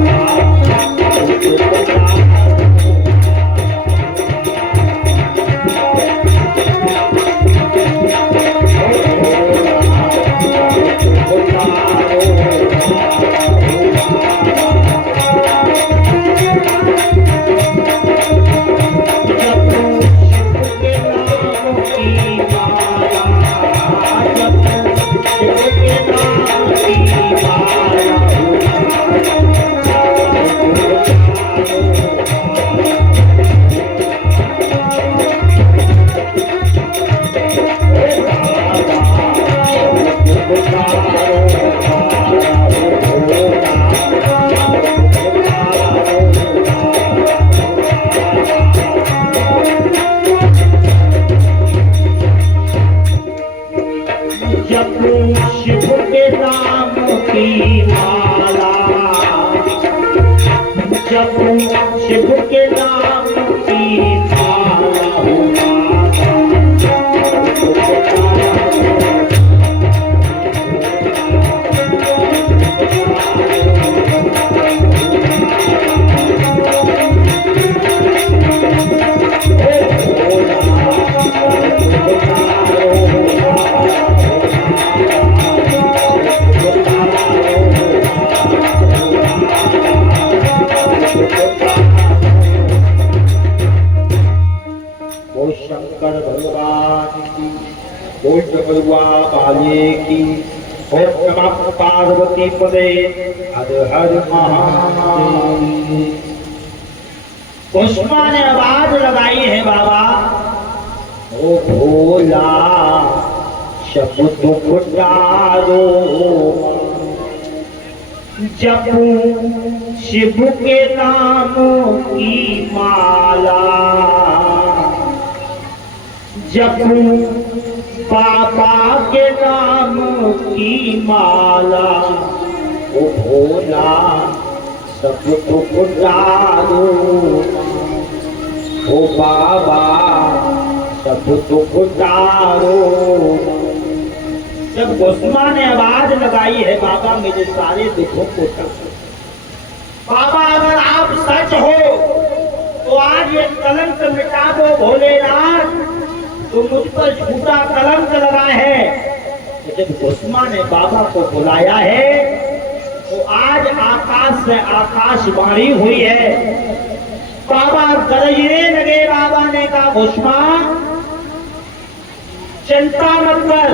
शिव के नाम की माला, जपो शिव के नाम की माला, हो बाबा बुआ बाले की। ओम नमः पार्वती पदे हर हर महादेव। उष्मा ने आवाज लगाई है बाबा, ओ भोला सब दुख टारो, जपू शिव के नाम की माला, जपू बाबा के नाम की माला। ओ भोला सब दुख टारो, ओ बाबा सब दुख टारो। जब गोस्मा ने आवाज लगाई है बाबा मेरे सारे दुखों को टारो। बाबा अगर आप सच हो तो आज ये कलंक मिटा दो भोलेनाथ, तो मुझ पर झूठा कलंक लगा है। तो जब गोस्मा ने बाबा को बुलाया है तो आज आकाश से आकाशवाणी हुई है। बाबा गरजने लगे। बाबा ने कहा गोस्मा चिंता मत कर,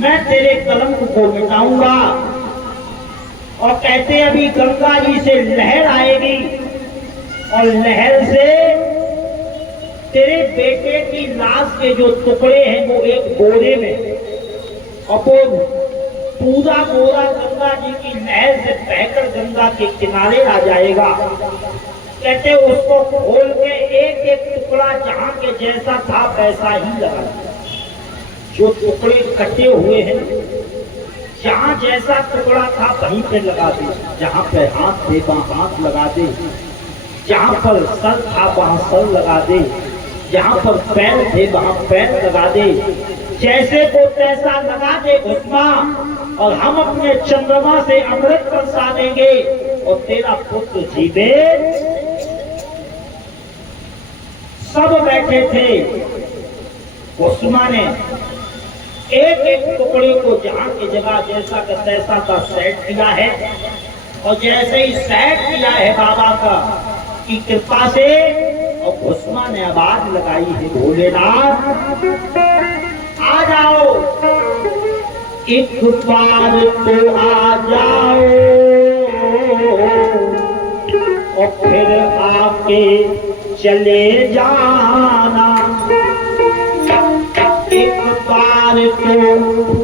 मैं तेरे कलंक को मिटाऊंगा। और कहते अभी गंगा जी से लहर आएगी और लहर से तेरे बेटे की लाश के जो टुकड़े हैं वो एक बोरे में, और वो पूरा बोरा गंगा जी की लहर से बहकर गंगा के किनारे आ जाएगा। कहते उसको खोल के एक एक टुकड़ा जहां के जैसा था वैसा ही लगा, जो टुकड़े कटे हुए हैं जहां जैसा टुकड़ा था वहीं पे लगा दे, जहां पे हाथ थे वहां हाथ लगा दे, जहां पर सर था वहां सर लगा दे, जहां पर पैर थे वहां पैर लगा दे, जैसे को तैसा लगा दे गोस्मा। और हम अपने चंद्रमा से अमृत बरसा देंगे और तेरा पुत्र जीवे। सब बैठे थे। गोस्मा ने एक एक टुकड़े को जहां की जगह जैसा का तैसा का सेट किया है, और जैसे ही सेट किया है बाबा का की कृपा से, और गोस्मा ने आवाज लगाई है भोलेनाथ आ जाओ, एक बार तो आ जाओ, और फिर आके चले जाना। एक बार तो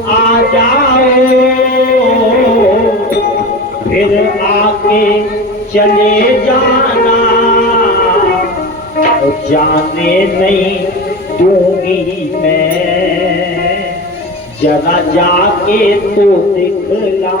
आ जाओ, फिर आके चले जाना। जाने नहीं दूंगी मैं, जरा जाके तो दिखला।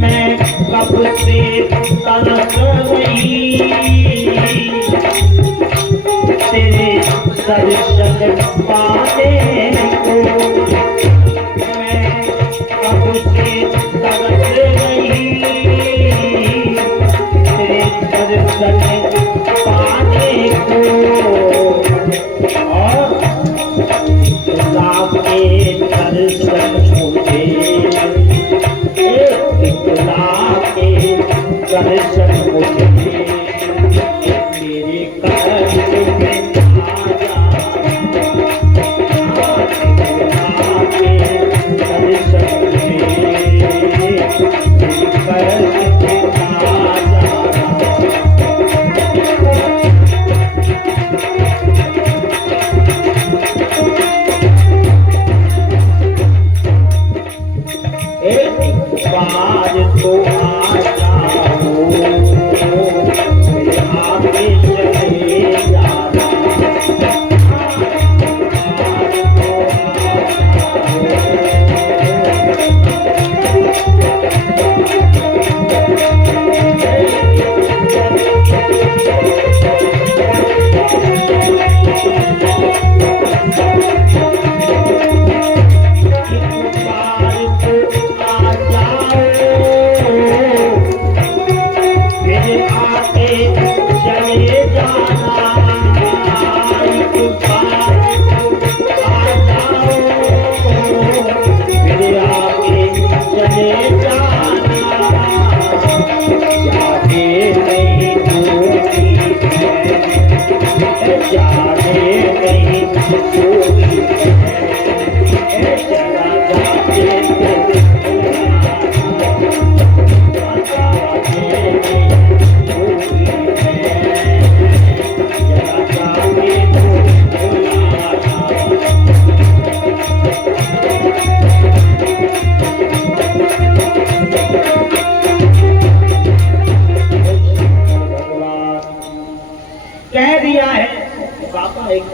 मैं कब से तड़प रही तेरे दर्शन पाने को, मैं कब से तड़प रही तेरे दर्शन पाने को। और खुदा के दर्शन मुझे, खुदा के दर्शन मुझे मेरे कर्म में तो आ जाओ,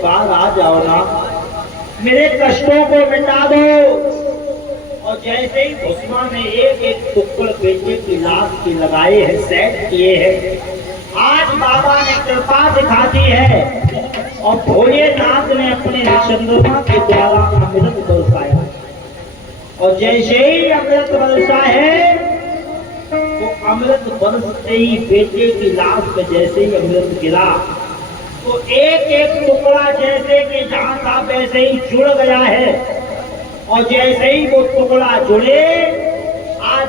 बार आ जाओ ना, मेरे कष्टों को मिटा दो। और जैसे ही भुस्मा ने एक एक टुकड़ बेटे की लाश के लगाए हैं, सेट किए हैं, आज बाबा ने कृपा दिखा दी है और भोलेनाथ ने अपने चंद्रमा के द्वारा अमृत बरसाया। और जैसे ही अमृत बरसा है तो अमृत बरसते ही बेटे की लाश पे जैसे ही अमृत गिरा तो एक एक टुकड़ा जैसे कि जहां था वैसे ही जुड़ गया है। और जैसे ही वो टुकड़ा जुड़े, आज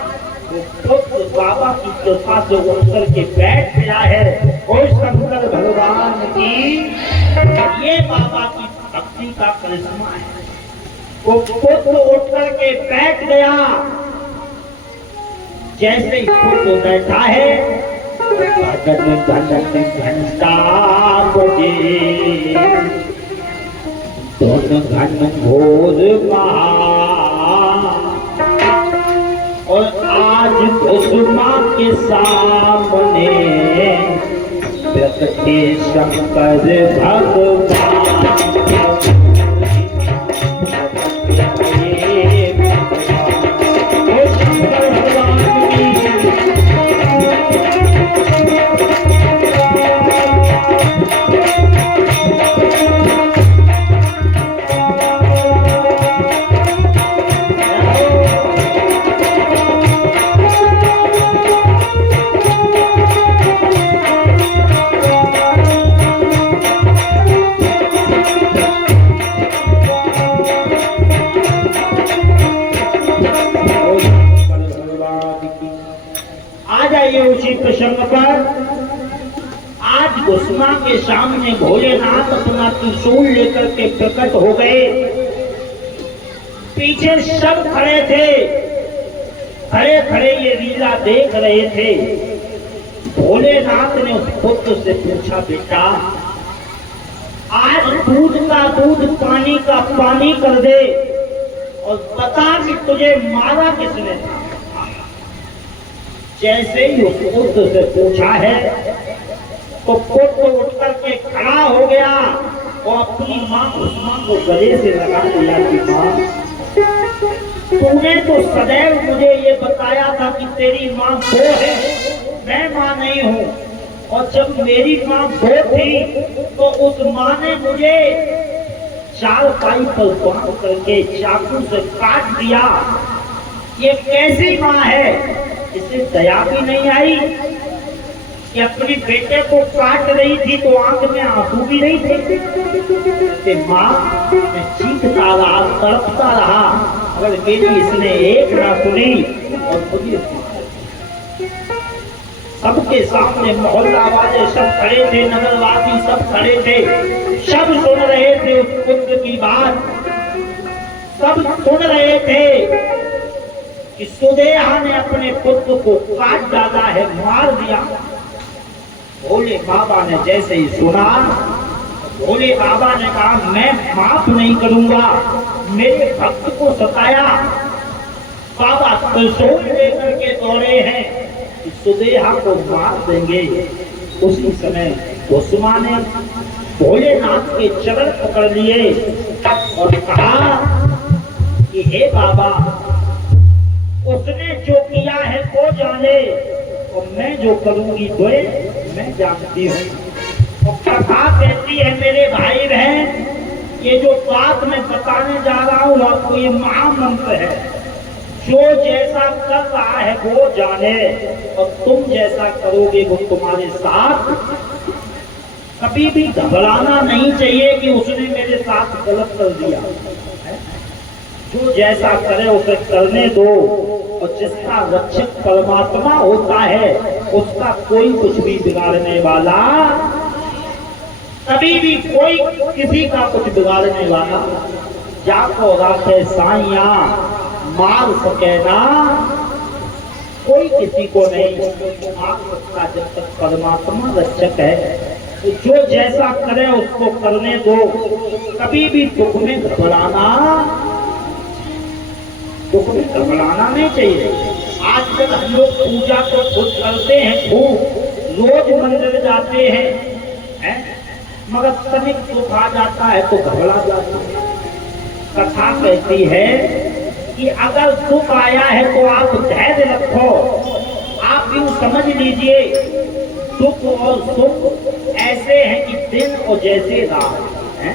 वो पुत्र बाबा की कृपा से उतर के बैठ गया है। और शंकर भगवान की ये बाबा की भक्ति का करिश्मा है। वो पुत्र उठ करके बैठ गया, जैसे ही पुत्र बैठा है घंटा बजे दोनों घन घोर और आज भुस्मा के सामने प्रकटे शंकर भगवान। उसी प्रसंग पर आज भुस्मा के सामने भोलेनाथ अपना त्रिशूल लेकर के प्रकट हो गए। पीछे सब खड़े थे, खड़े खड़े ये लीला देख रहे थे। भोलेनाथ ने उस पुत्र से पूछा, बेटा आज दूध का दूध पानी का पानी कर दे और बता कि तुझे मारा किसने था। जैसे ही उस पुत्र से पूछा है तो पुत्र उठ करके खड़ा हो गया और अपनी माँ भुस्मा को गले से लगा लिया कि माँ तूने तो सदैव मुझे ये बताया था कि तेरी माँ वो है, मैं माँ नहीं हूँ। और जब मेरी माँ वो थी तो उस माँ ने मुझे चारपाई पर बांध करके चाकू से काट दिया। ये कैसी माँ है, इसे दया भी नहीं आई कि अपने बेटे को काट रही थी तो आंख में आंसू भी नहीं थे। माँ मैं चीखता रहा, तड़पता रहा, अगर मेरी इसने एक ना सुनी और मुझे सबके सामने मोहल्ला वाले सब खड़े थे, नगरवासी सब खड़े थे, सब सुन रहे थे उस पुत्र की बात, सब सुन रहे थे कि सुदेहा ने अपने पुत्र को काट डाला है, मार दिया। भोले बाबा ने जैसे ही सुना, भोले बाबा ने कहा मैं माफ नहीं करूंगा, मेरे भक्त को सताया। बाबा त्रिशूल लेकर के दौड़े हैं कि सुदेहा को मार देंगे। उसी समय भुस्मा ने भोलेनाथ के चरण पकड़ लिए और कहा कि हे बाबा उसने जो किया है वो जाने और मैं जो करूंगी वो मैं जानती हूँ। और कथा कहती है मेरे भाई बहन, ये जो बात मैं बताने जा रहा हूँ आपको ये महामंत्र है। जो जैसा कर रहा है वो जाने और तुम जैसा करोगे वो तुम्हारे साथ। कभी भी घबराना नहीं चाहिए कि उसने मेरे साथ गलत कर दिया। जो जैसा करे उसे करने दो और जिसका रक्षक परमात्मा होता है उसका कोई कुछ भी बिगाड़ने वाला, कभी भी कोई किसी का कुछ बिगाड़ने वाला जाको राखे साइया मार सके ना, कोई किसी को नहीं मार सकता जब तक परमात्मा रक्षक है। तो जो जैसा करे उसको करने दो, कभी भी दुख में घबराना नहीं चाहिए। आजकल हम लोग पूजा तो खुद करते हैं, खूब रोज मंदिर जाते हैं, मगर तनिक दुख आ जाता है तो घबरा जाता है। कथा कहती है कि अगर दुख आया है तो आप धैर्य रखो। आप यूं समझ लीजिए दुख और सुख ऐसे हैं कि दिन और जैसे रात है,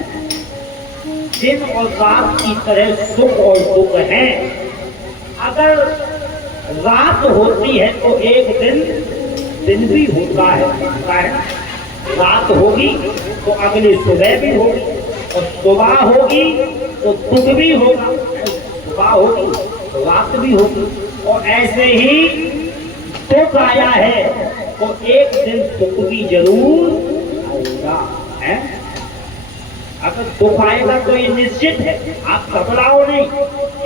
दिन और रात की तरह सुख और दुख है। अगर रात होती है तो एक दिन भी होता है, रात होगी तो अगली सुबह भी होगी और सुबह होगी तो दुख भी होगा, सुबह होगी तो रात भी होगी। और ऐसे ही दुख आया है तो एक दिन सुख भी जरूर आएगा है। अगर दुख आएगा तो ये निश्चित है, आप घबराओ नहीं,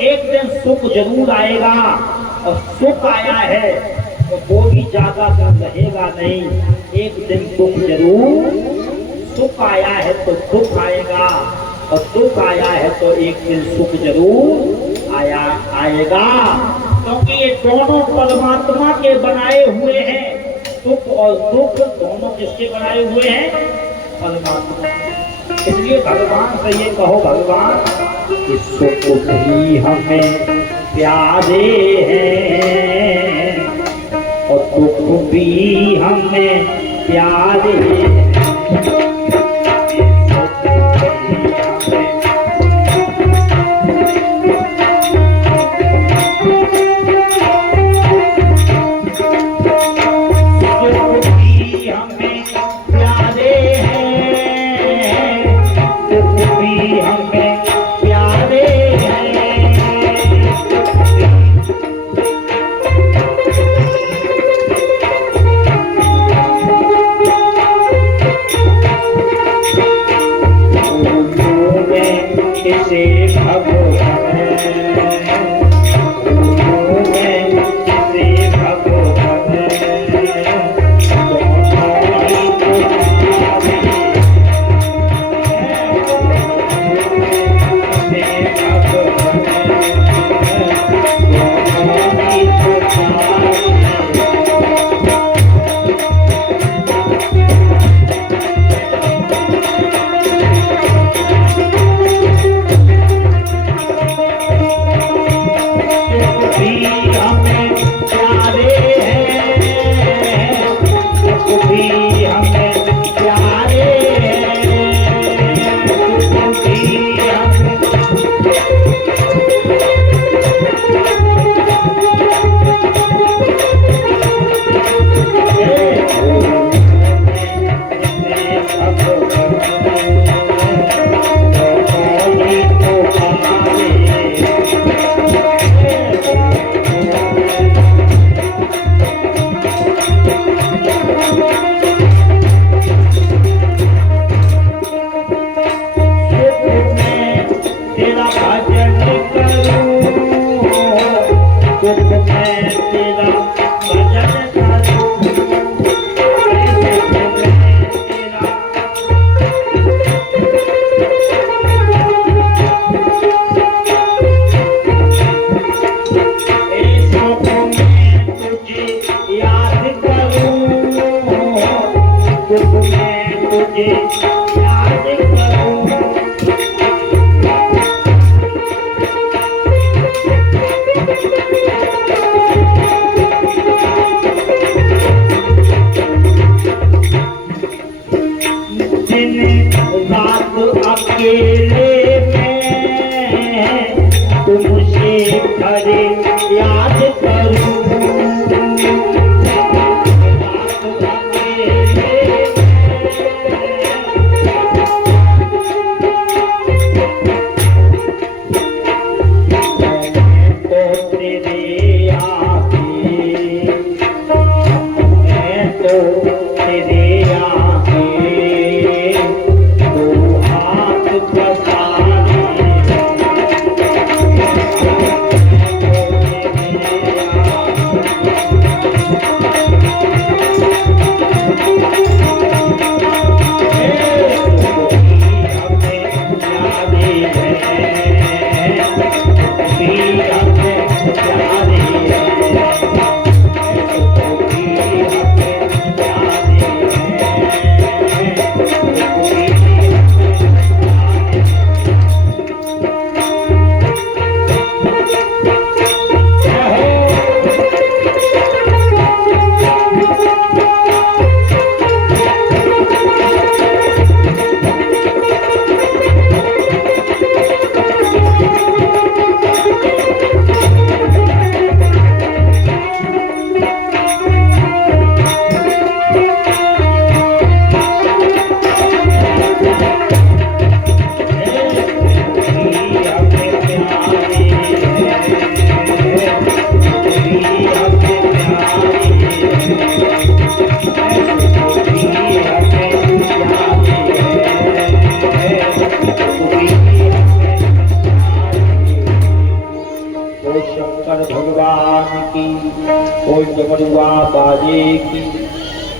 एक दिन सुख जरूर आएगा। और सुख आया है तो वो भी ज्यादा दिन रहेगा नहीं, एक दिन दुख जरूर। सुख आया है तो दुख आएगा और दुख आया है तो एक दिन सुख जरूर आएगा। क्योंकि ये दोनों परमात्मा के बनाए हुए हैं, सुख और दुख दोनों किसके बनाए हुए हैं? परमात्मा। इसलिए भगवान से ये कहो, भगवान कि सुख भी हमें प्यारे हैं और दुख भी हमें प्यारे हैं।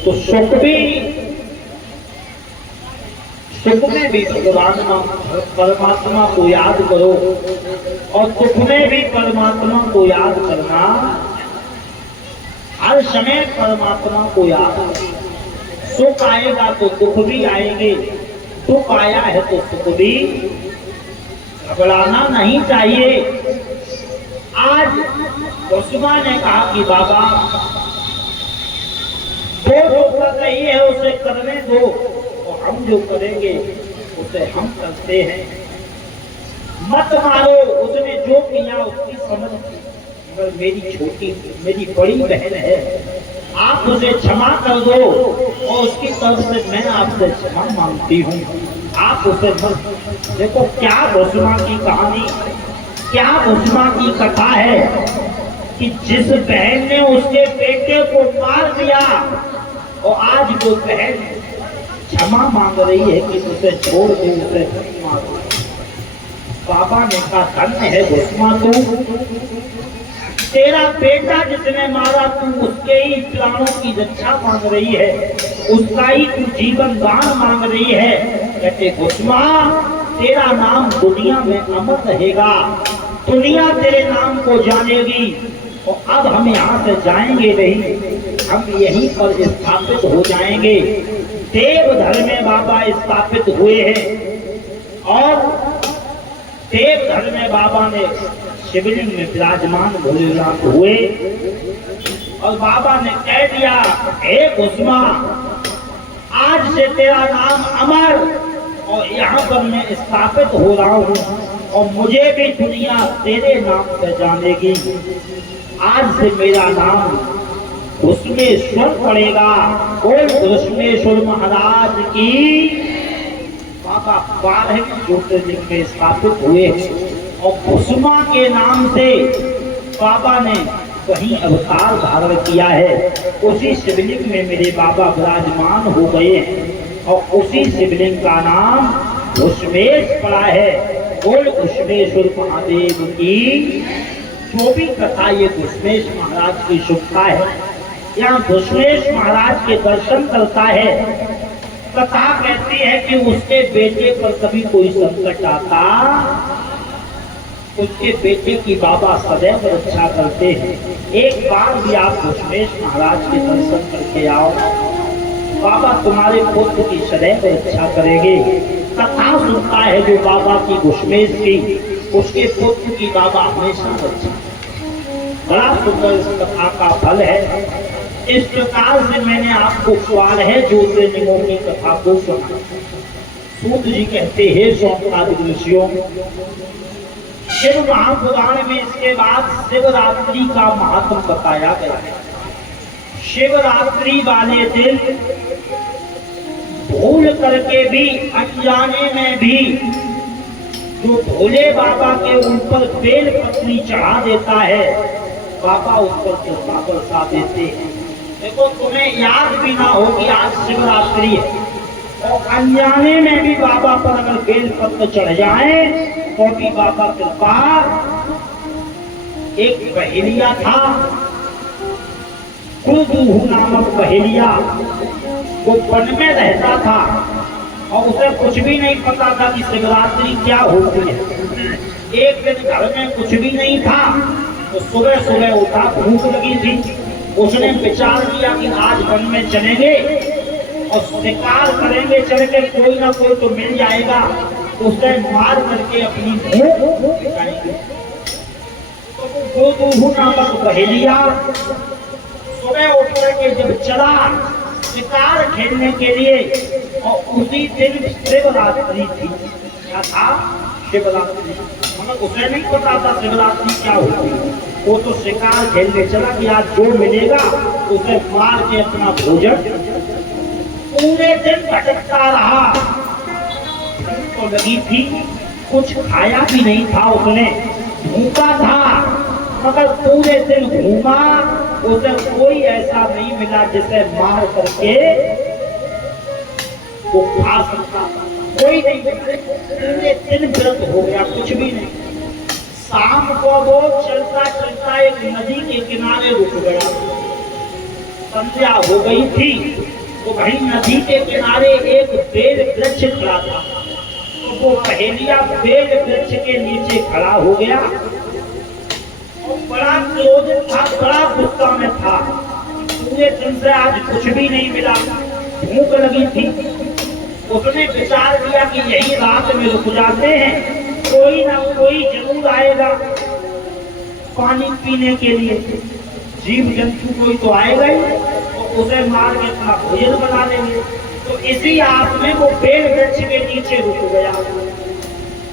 तो सुख में भी भगवान परमात्मा को याद करो और दुख में भी परमात्मा को याद करना। हर समय परमात्मा को याद करो। सुख आएगा तो दुख भी आएंगे, दुख आया है तो सुख भी। घबराना नहीं चाहिए। आज कुसुमा ने कहा कि बाबा जो कर रही है उसे करने दो, और हम जो करेंगे उसे हम करते हैं। मत मारो, उसने जो किया उसकी समझ थी, मगर मेरी बड़ी बहन है, आप उसे क्षमा कर दो और उसकी तरफ से मैं आपसे क्षमा मांगती हूँ। आप उसे मत। देखो क्या कुसुमा की कहानी, क्या कुसुमा की कथा है कि जिस बहन ने उसके बेटे को मार दिया और आज वो बहन क्षमा मांग रही है कि उसे छोड़ दे, उसे मार दो। बाबा ने कहा धन्य है कुसुमा तू, तेरा बेटा जिसने मारा तू उसके ही प्राणों की रक्षा मांग रही है, उसका ही तू जीवन दान मांग रही है। कहते कुसुमा तेरा नाम दुनिया में अमर रहेगा, दुनिया तेरे नाम को जानेगी। और अब हम यहाँ से जाएंगे नहीं, हम यहीं पर स्थापित हो जाएंगे। देवधर में बाबा स्थापित हुए हैं और देवधर में बाबा ने शिवलिंग में विराजमान भोलेनाथ हुए और बाबा ने कह दिया हे कुसुमा आज से तेरा नाम अमर और यहाँ पर मैं स्थापित हो रहा हूँ और मुझे भी दुनिया तेरे नाम से जानेगी। आज से मेरा नाम घुसमेश्वर पड़ेगा। बोल घुसमेश्वर महाराज की। बाबा 12वें ज्योतिर्लिंग में स्थापित हुए और कुसुमा के नाम से बाबा ने वही अवतार धारण किया है। उसी शिवलिंग में मेरे बाबा विराजमान हो गए हैं और उसी शिवलिंग का नाम घुसमेश पड़ा है। बोल घुसमेश्वर महादेव की। जो भी कथा ये घुसमेश महाराज की शुभता है, यहाँ घुसमेश महाराज के दर्शन करता है। कथा कहती है कि उसके बेटे पर कभी कोई संकट आता, उसके बेटे की बाबा सदैव रक्षा करते हैं। एक बार भी आप घुसमेश महाराज के दर्शन करके आओ, बाबा तुम्हारे पुत्र की सदैव रक्षा करेंगे। कथा सुनता है जो बाबा की घुसमेश की, उसके पुत्र की बाबा हमेशा रक्षा। बड़ा सुंदर इस कथा का फल है। इस प्रकार से मैंने आपको 12 ज्योतिर्लिंगों की कथा को सुना। सूत जी कहते हैं शौनकादिक ऋषियों, शिव महापुराण में इसके बाद शिवरात्रि का महत्व बताया गया है। शिवरात्रि वाले दिन भूल करके भी, अनजाने में भी जो भोले बाबा के ऊपर बेल पत्री चढ़ा देता है, बाबा उस पर कृपा बरसा देते हैं। देखो तुम्हें याद भी ना हो कि आज शिवरात्रि है और अनजाने में भी बाबा पर अगर बेल पत्र चढ़ जाए तो भी बाबा कृपा। एक बहेलिया था, कुलदूहू नामक बहेलिया, वो वन में रहता था और उसे कुछ भी नहीं पता था कि शिवरात्रि क्या होती है। एक दिन घर में कुछ भी नहीं था तो सुबह सुबह उठा, भूख लगी थी। उसने विचार किया कि आज वन में चलेंगे और शिकार करेंगे, चल के कोई ना कोई तो मिल जाएगा, उसे मार करके अपनी भूख मिटाएंगे। तो कुलदूहू नामक बहेलिया सुबह उठ करके जब चला शिकार खेलने के लिए, और उसी दिन शिवरात्रि थी। क्या था? शिवरात्रि। मगर उसे नहीं पता था शिवरात्रि क्या होती है। वो तो शिकार खेलने चला कि आज जो मिलेगा उसे मार के अपना भोजन। पूरे दिन भटकता रहा, तो लगी थी, कुछ खाया भी नहीं था उसने, भूखा था, मगर पूरे दिन घूमा, उसे कोई ऐसा नहीं मिला जिसे मार करके वो खा सकता था। कोई नहीं मिला। पूरे दिन व्रत हो गया, कुछ भी नहीं। शाम को वो चलता चलता एक नदी के किनारे रुक गया। संध्या हो गई थी तो वहीं नदी के किनारे एक बेल वृक्ष खड़ा था। तो वो पहेलिया बेल वृक्ष के नीचे खड़ा हो गया और बड़ा क्रोधित था, बड़ा गुस्सा में था। पूरे दिन से आज कुछ भी नहीं मिला, भूख लगी थी। उसने विचार किया कि यही रात में रुक जाते हैं, कोई ना कोई जरूर आएगा पानी पीने के लिए, जीव जंतु कोई तो आएगा ही, तो उसे मार के अपना भोजन बना लेंगे। तो इसी आस में वो बेल वृक्ष के नीचे रुक गया।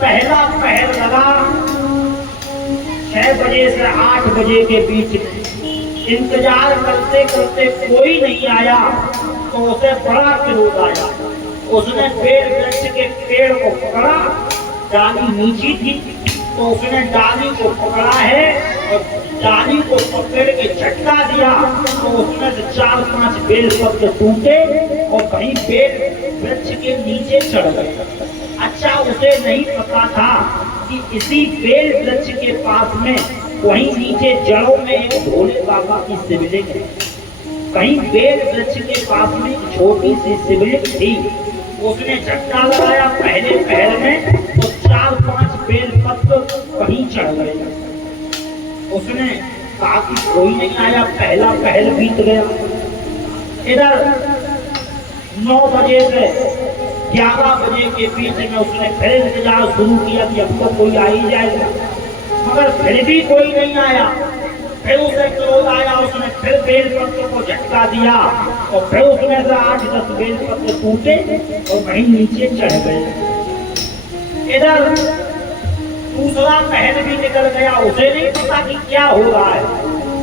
पहला पहर लगा 6 बजे से 8 बजे के बीच में। इंतजार करते करते कोई नहीं आया तो उसे बड़ा क्रोध आया। उसने बेल वृक्ष के पेड़ को पकड़ा, डाली नीची थी तो उसने डाली को पकड़ा है और डाली को पकड़ के झटका दिया तो उसमें से 4-5 बेल पत्र टूटे और कहीं बेल वृक्ष के नीचे चढ़ गए। अच्छा, उसे नहीं पता था कि इसी बेल वृक्ष के पास में वहीं नीचे जड़ों में एक भोले बाबा की शिवलिंग है। कहीं बेल वृक्ष के पास में एक छोटी सी शिवलिंग थी। उसने झटका लगाया पहले पहर में तो 4-5 बेल पत्र कहीं चढ़ गए। उसने कहा कि कोई नहीं आया, पहला पहल बीत गया। इधर 9 बजे से 11 बजे के बीच में उसने फिर इंतजार शुरू किया कि अब तो कोई आ ही जाएगा, मगर फिर भी कोई नहीं आया। फिर उसे क्रोध आया, उसने फिर बेल पत्र को झटका दिया और फिर उसमें से 8-10 बेल पत्र टूटे और वहीं नीचे चढ़ गए। इधर दूसरा पहर भी निकल गया। उसे नहीं पता कि क्या हो रहा है,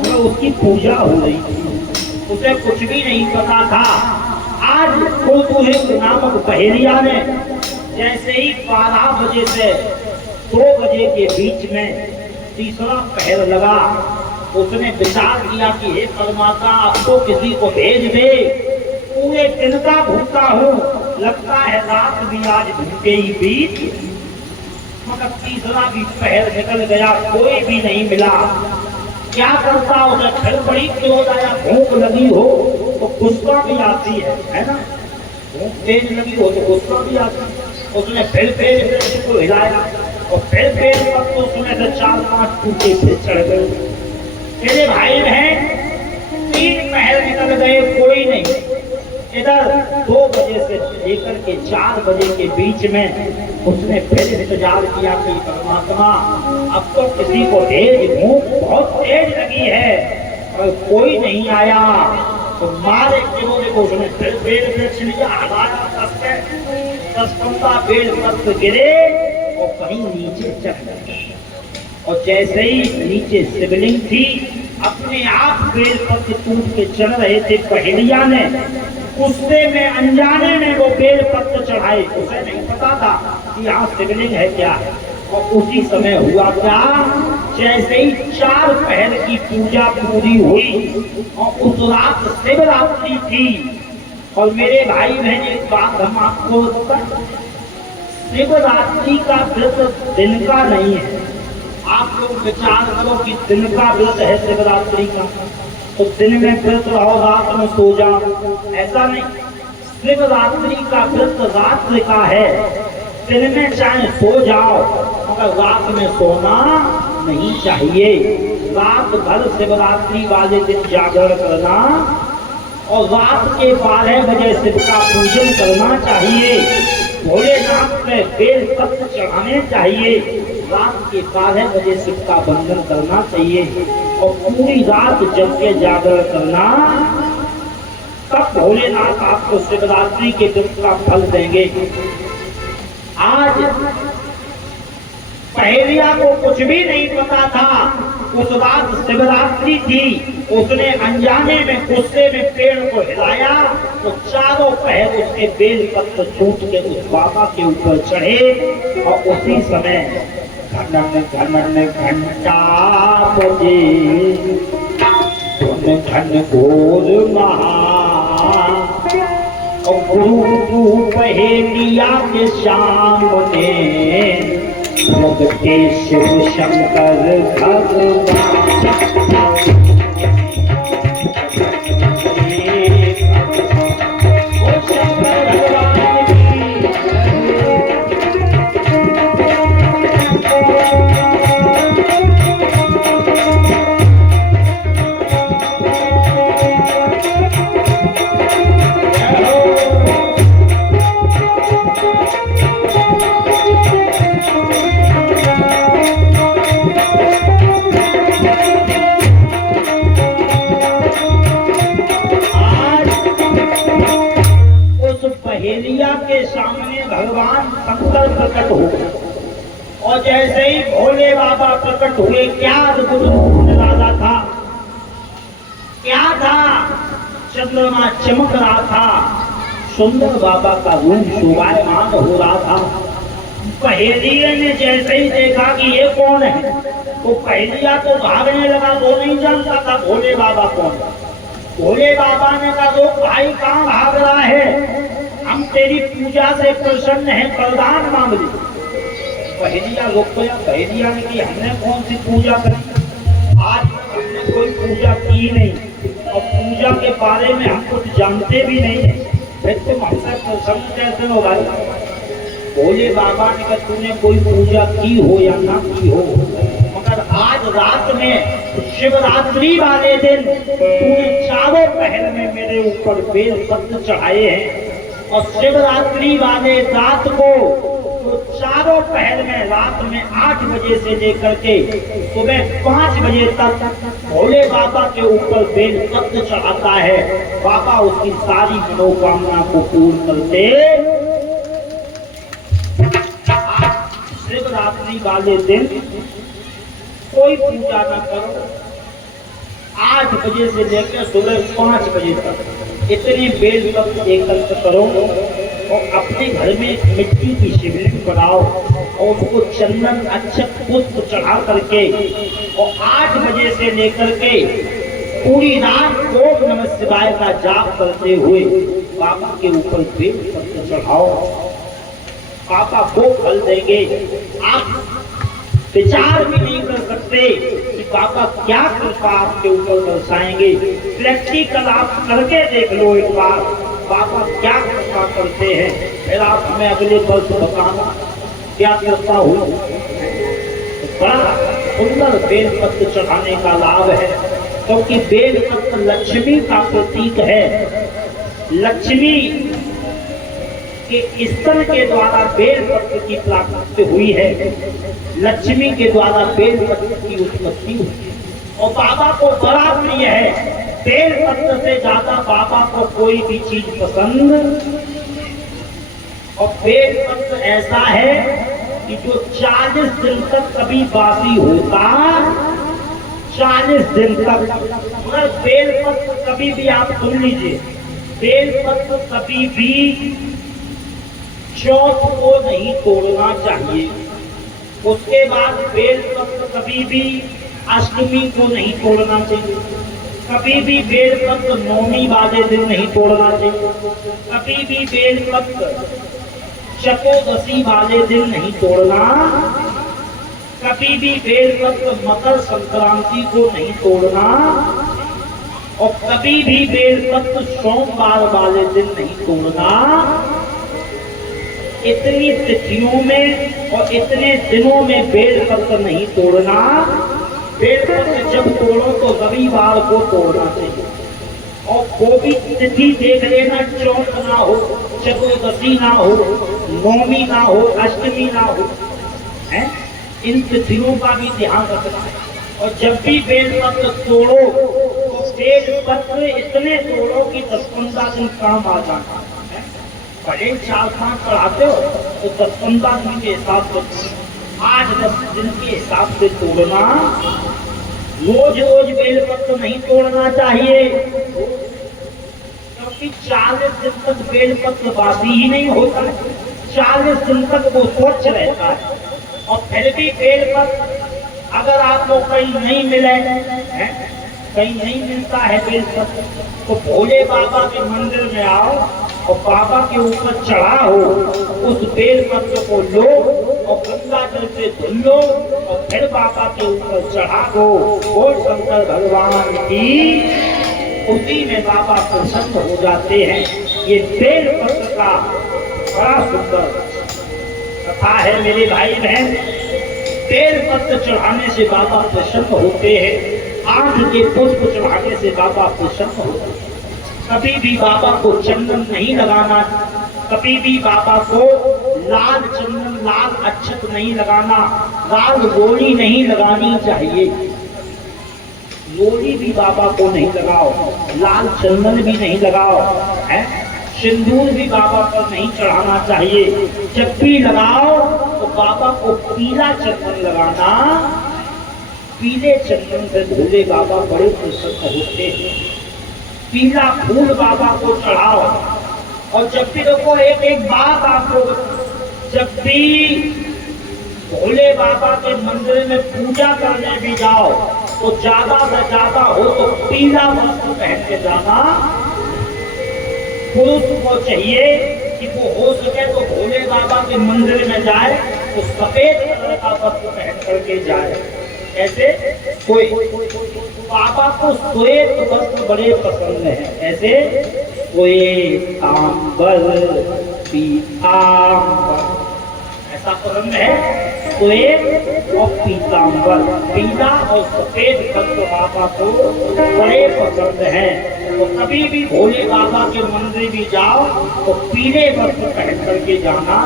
तो उसकी पूजा हो रही थी, उसे कुछ भी नहीं पता था। आज कुलतुहित नामक पहेलिया ने जैसे ही 12 बजे से 2 बजे के बीच में तीसरा पहर लगा, उसने विचार किया कि हे परमात्मा, अब तो किसी को भेज दे, पूरे दिन का भूखा हूँ, लगता है रात भी आज भूखे ही बीत। मगर तीसरा भी पहर निकल गया, कोई भी नहीं मिला। क्या करता, उसे फिर बड़ी क्रोध आया। भूख लगी हो तो गुस्सा भी आती है ना, भूख तेज लगी हो तो गुस्सा भी आता है। उसने फिर वृक्ष को हिलाया और फिर पत्र उसमें से 4-5 टूटे फिर चढ़ गए। मेरे भाई बहन 3 पहर निकल गए, कोई नहीं। इधर 2 बजे से लेकर के 4 बजे के बीच में उसने फिर इंतजार किया कि परमात्मा, अब तो किसी को भेज, भूख बहुत तेज लगी है और कोई नहीं आया। तो मारे क्रोध को उसने फिर बेल वृक्ष लिया, हलाया 10-15 बेल पत्र गिरे और कहीं नीचे चढ़ गए। और जैसे ही नीचे शिवलिंग थी, अपने आप बेल पत्र टूट के चढ़ रहे थे। पहेलिया ने गुस्से में अनजाने में वो बेल पत्र चढ़ाए। उसे नहीं पता था कि यहाँ शिवलिंग है क्या है। और उसी समय हुआ क्या, जैसे ही 4 पहर की पूजा पूरी हुई और उस रात शिवरात्रि थी। और मेरे भाई बहन, एक बात हम आपको बताएं, शिवरात्रि का व्रत दिन का नहीं है। आप लोग विचार करो कि दिन का व्रत है शिवरात्रि का, तो दिन में व्रत रहो, रात में सो जाओ, ऐसा नहीं। शिवरात्रि का व्रत रात्रि का है। दिन में चाहे सो जाओ मगर रात में सोना नहीं चाहिए। रात भर शिवरात्रि वाले दिन जागरण करना और रात के 12 बजे शिव का पूजन करना चाहिए। भोलेनाथ में बेल पत्र चढ़ाने चाहिए। रात के 12 बजे शिव का बंधन करना चाहिए और पूरी रात जग के जागरण करना, तब भोलेनाथ आपको शिवरात्रि के दिन का फल देंगे। आज पहेलिया को कुछ भी नहीं पता था, उस रात शिवरात्रि थी। उसने अनजाने में गुस्से में पेड़ को हिलाया तो चारों पहर उसके बेल पत्र छूट के उस बाबा के ऊपर चढ़े। और उसी समय घन घन घंटा बजे, घन घन घोर महा, और गुरु पहेलिया के सामने प्रगटे शिव शंकर भगवान। पहेलिया के सामने भगवान शंकर प्रकट हो और जैसे ही भोले बाबा प्रकट हुए, क्या अद्भुत निराला था, क्या था, चंद्रमा चमक रहा था, सुंदर बाबा का रूप शोभायमान हो रहा था। पहेलिये ने जैसे ही देखा कि ये कौन है, तो पहेलिया तो भागने लगा, वो नहीं जानता था भोले बाबा कौन। भोले बाबा ने कहा, वो भाई कहाँ भाग रहा है, हम तेरी पूजा से प्रसन्न हैं, वरदान मांग ले। पहेलिया रुक गया। पहेलिया ने कि हमने कौन सी पूजा करी, आज हमने कोई पूजा की नहीं और पूजा के बारे में हम कुछ जानते भी नहीं है, फिर तुम हमसे प्रसन्न कैसे हो भाई। भोले बाबा ने कहा, तूने कोई पूजा की हो या ना की हो, मगर आज रात में शिवरात्रि वाले दिन तूने चारों पहर में मेरे ऊपर बेल पत्र चढ़ाए हैं और शिवरात्रि वाले रात को तो चारों पहर में रात में 8 बजे से लेकर के सुबह 5 बजे तक भोले बाबा के ऊपर बेल पत्र चढ़ाता है। बाबा उसकी सारी मनोकामना को पूर्ण करते। शिवरात्रि वाले दिन कोई पूजा न करो, 8 बजे से लेकर सुबह 5 बजे तक इतने बेल पत्र एकत्र करो और अपने घर में मिट्टी की शिवलिंग बनाओ और उसको चंदन अक्षत पुष्प चढ़ा करके और 8 बजे से लेकर के पूरी रात ओम नमः शिवाय का जाप करते हुए बाबा के ऊपर बेल पत्र चढ़ाओ। बाबा वो फल देंगे। आप विचार भी नहीं कर सकते कि बाबा क्या कृपा आपके ऊपर बरसाएंगे। प्रैक्टिकल आप करके देख लो एक बार, बाबा क्या कृपा करते हैं, फिर आप हमें अगले वर्ष बताना क्या कृपा हुई। बड़ा सुंदर बेलपत्र चढ़ाने का लाभ है, क्योंकि बेलपत्र लक्ष्मी का प्रतीक है। लक्ष्मी के स्तन के द्वारा बेलपत्र की प्राप्ति हुई है, लक्ष्मी के द्वारा बेलपत्र की उत्पत्ति हुई और बाबा को बड़ा प्रिय है। बेलपत्र से ज्यादा बाबा को कोई भी चीज पसंद। और बेलपत्र ऐसा है कि जो 40 दिन तक कभी बासी होता, 40 दिन तक। मगर बेलपत्र कभी भी आप सुन लीजिए, बेलपत्र कभी भी चौथ को नहीं तोड़ना चाहिए। उसके बाद बेलपत्र कभी भी अष्टमी को नहीं तोड़ना चाहिए, कभी भी बेलपत्र नौमी वाले दिन नहीं तोड़ना चाहिए, कभी भी बेलपत्र चतुर्दशी वाले दिन नहीं तोड़ना, कभी भी बेलपत्र मकर संक्रांति को नहीं तोड़ना और कभी भी बेलपत्र सोमवार वाले दिन नहीं तोड़ना। इतनी तिथियों में और इतने दिनों में बेलपत्र नहीं तोड़ना। बेलपत्र जब तोड़ो तो रविवार को तोड़ना चाहिए और वो भी तिथि देख लेना, चौथ ना हो, चतुर्दशी ना हो, नौमी ना हो, अष्टमी ना हो, है? इन तिथियों का भी ध्यान रखना है। और जब भी बेलपत्र तोड़ो तो बेलपत्र इतने तोड़ो कि 10-15 दिन काम आ जाना। भले 4-5 चढ़ाते हो तो 10-15 दिन के हिसाब से, 8-10 दिन के हिसाब से तोड़ना। रोज रोज बेलपत्र नहीं तोड़ना चाहिए, क्योंकि 40 दिन तक बेलपत्र बासी ही नहीं होता है, 40 दिन तक वो स्वच्छ रहता है। और फिर भी बेलपत्र अगर आपको कहीं नहीं मिले, कहीं नहीं मिलता है बेलपत्र, तो भोले बाबा के मंदिर में आओ और बाबा के ऊपर चढ़ा हो, उस बेलपत्र को लो और गंगा जल से धुल लो और फिर बाबा के ऊपर चढ़ा दो। और शंकर भगवान की उसी में बाबा प्रसन्न हो जाते हैं। ये बेलपत्र का बड़ा सुंदर कथा है मेरे भाई बहन। बेलपत्र चढ़ाने से बाबा प्रसन्न होते हैं, 8 के पुष्प चढ़ाने से बाबा प्रसन्न होते हैं। कभी भी बाबा को चंदन नहीं लगाना, कभी भी बाबा को लाल चंदन, लाल अक्षत नहीं लगाना, लाल रोली नहीं लगानी चाहिए। रोली भी बाबा को नहीं लगाओ, लाल चंदन भी नहीं लगाओ, है? सिंदूर भी बाबा पर नहीं चढ़ाना चाहिए। जब भी लगाओ तो बाबा को पीला चंदन लगाना। पीले चंदन से भोले बाबा बड़े प्रसन्न होते हैं। पीला फूल बाबा को चढ़ाओ। और जब भी देखो एक बात आपको, जब भी भोले बाबा के मंदिर में पूजा करने भी जाओ तो ज्यादा से ज्यादा हो तो पीला वस्त्र पहन के जाना। पुरुष को चाहिए कि वो हो सके तो भोले बाबा के मंदिर में जाए तो सफेद कलर का वस्त्र पहन करके जाए। ऐसे कोई बाबा को श्वेत वस्त्र बड़े पसंद है। ऐसे श्वेतांबर पीतांबर ऐसा पसंद है। श्वेत और पीतांबर, पीला और सफेद वस्त्र बाबा को बड़े पसंद है। तो कभी भी भोले बाबा के मंदिर भी जाओ तो पीले वस्त्र पहन करके जाना।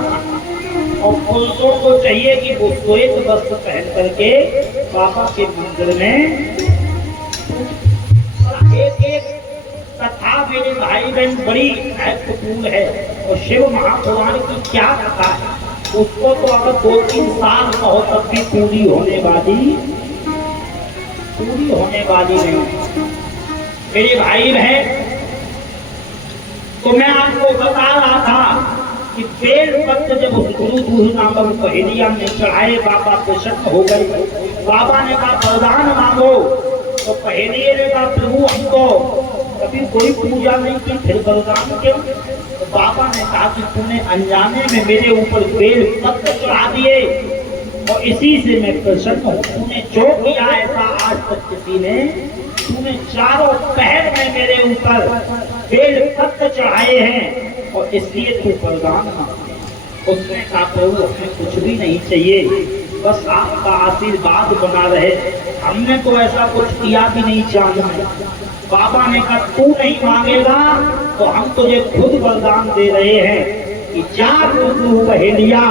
और पुरुषों को चाहिए कि वो श्वेत वस्त्र पहन करके बाबा के मंदिर में। एक कथा मेरे भाई बहन बड़ी महत्वपूर्ण है। और शिव महापुराण की क्या कथा है, उसको तो अगर 2-3 साल का हो तब भी पूरी होने वाली नहीं। मेरे भाई बहन, तो मैं आपको बता रहा था कि बेल पत्र जब उस गुरु दूध नामक पहेलिया में चढ़ाए बाबा प्रसन्न हो गए। बाबा ने कहा वरदान मांगो। तो पहेलिये ने कहा प्रभु हमको कभी कोई पूजा नहीं की, फिर वरदान क्यों? तो बाबा ने कहा कि तूने अनजाने में मेरे ऊपर बेल पत्र चढ़ा दिए और इसी से मैं प्रसन्न हूँ। तूने जो किया ऐसा आज तक किसी ने, तूने चारों पहर में मेरे ऊपर बेल पत्र चढ़ाए हैं और इसलिए तू वरदान मांग। उसने कहा प्रभु हमें कुछ भी नहीं चाहिए, बस आपका आशीर्वाद बना रहे। हमने तो ऐसा कुछ किया भी नहीं चांद में। बाबा ने कहा तू नहीं मांगेगा तो हम तुझे खुद वरदान दे रहे हैं कि जा तू पहेलिया,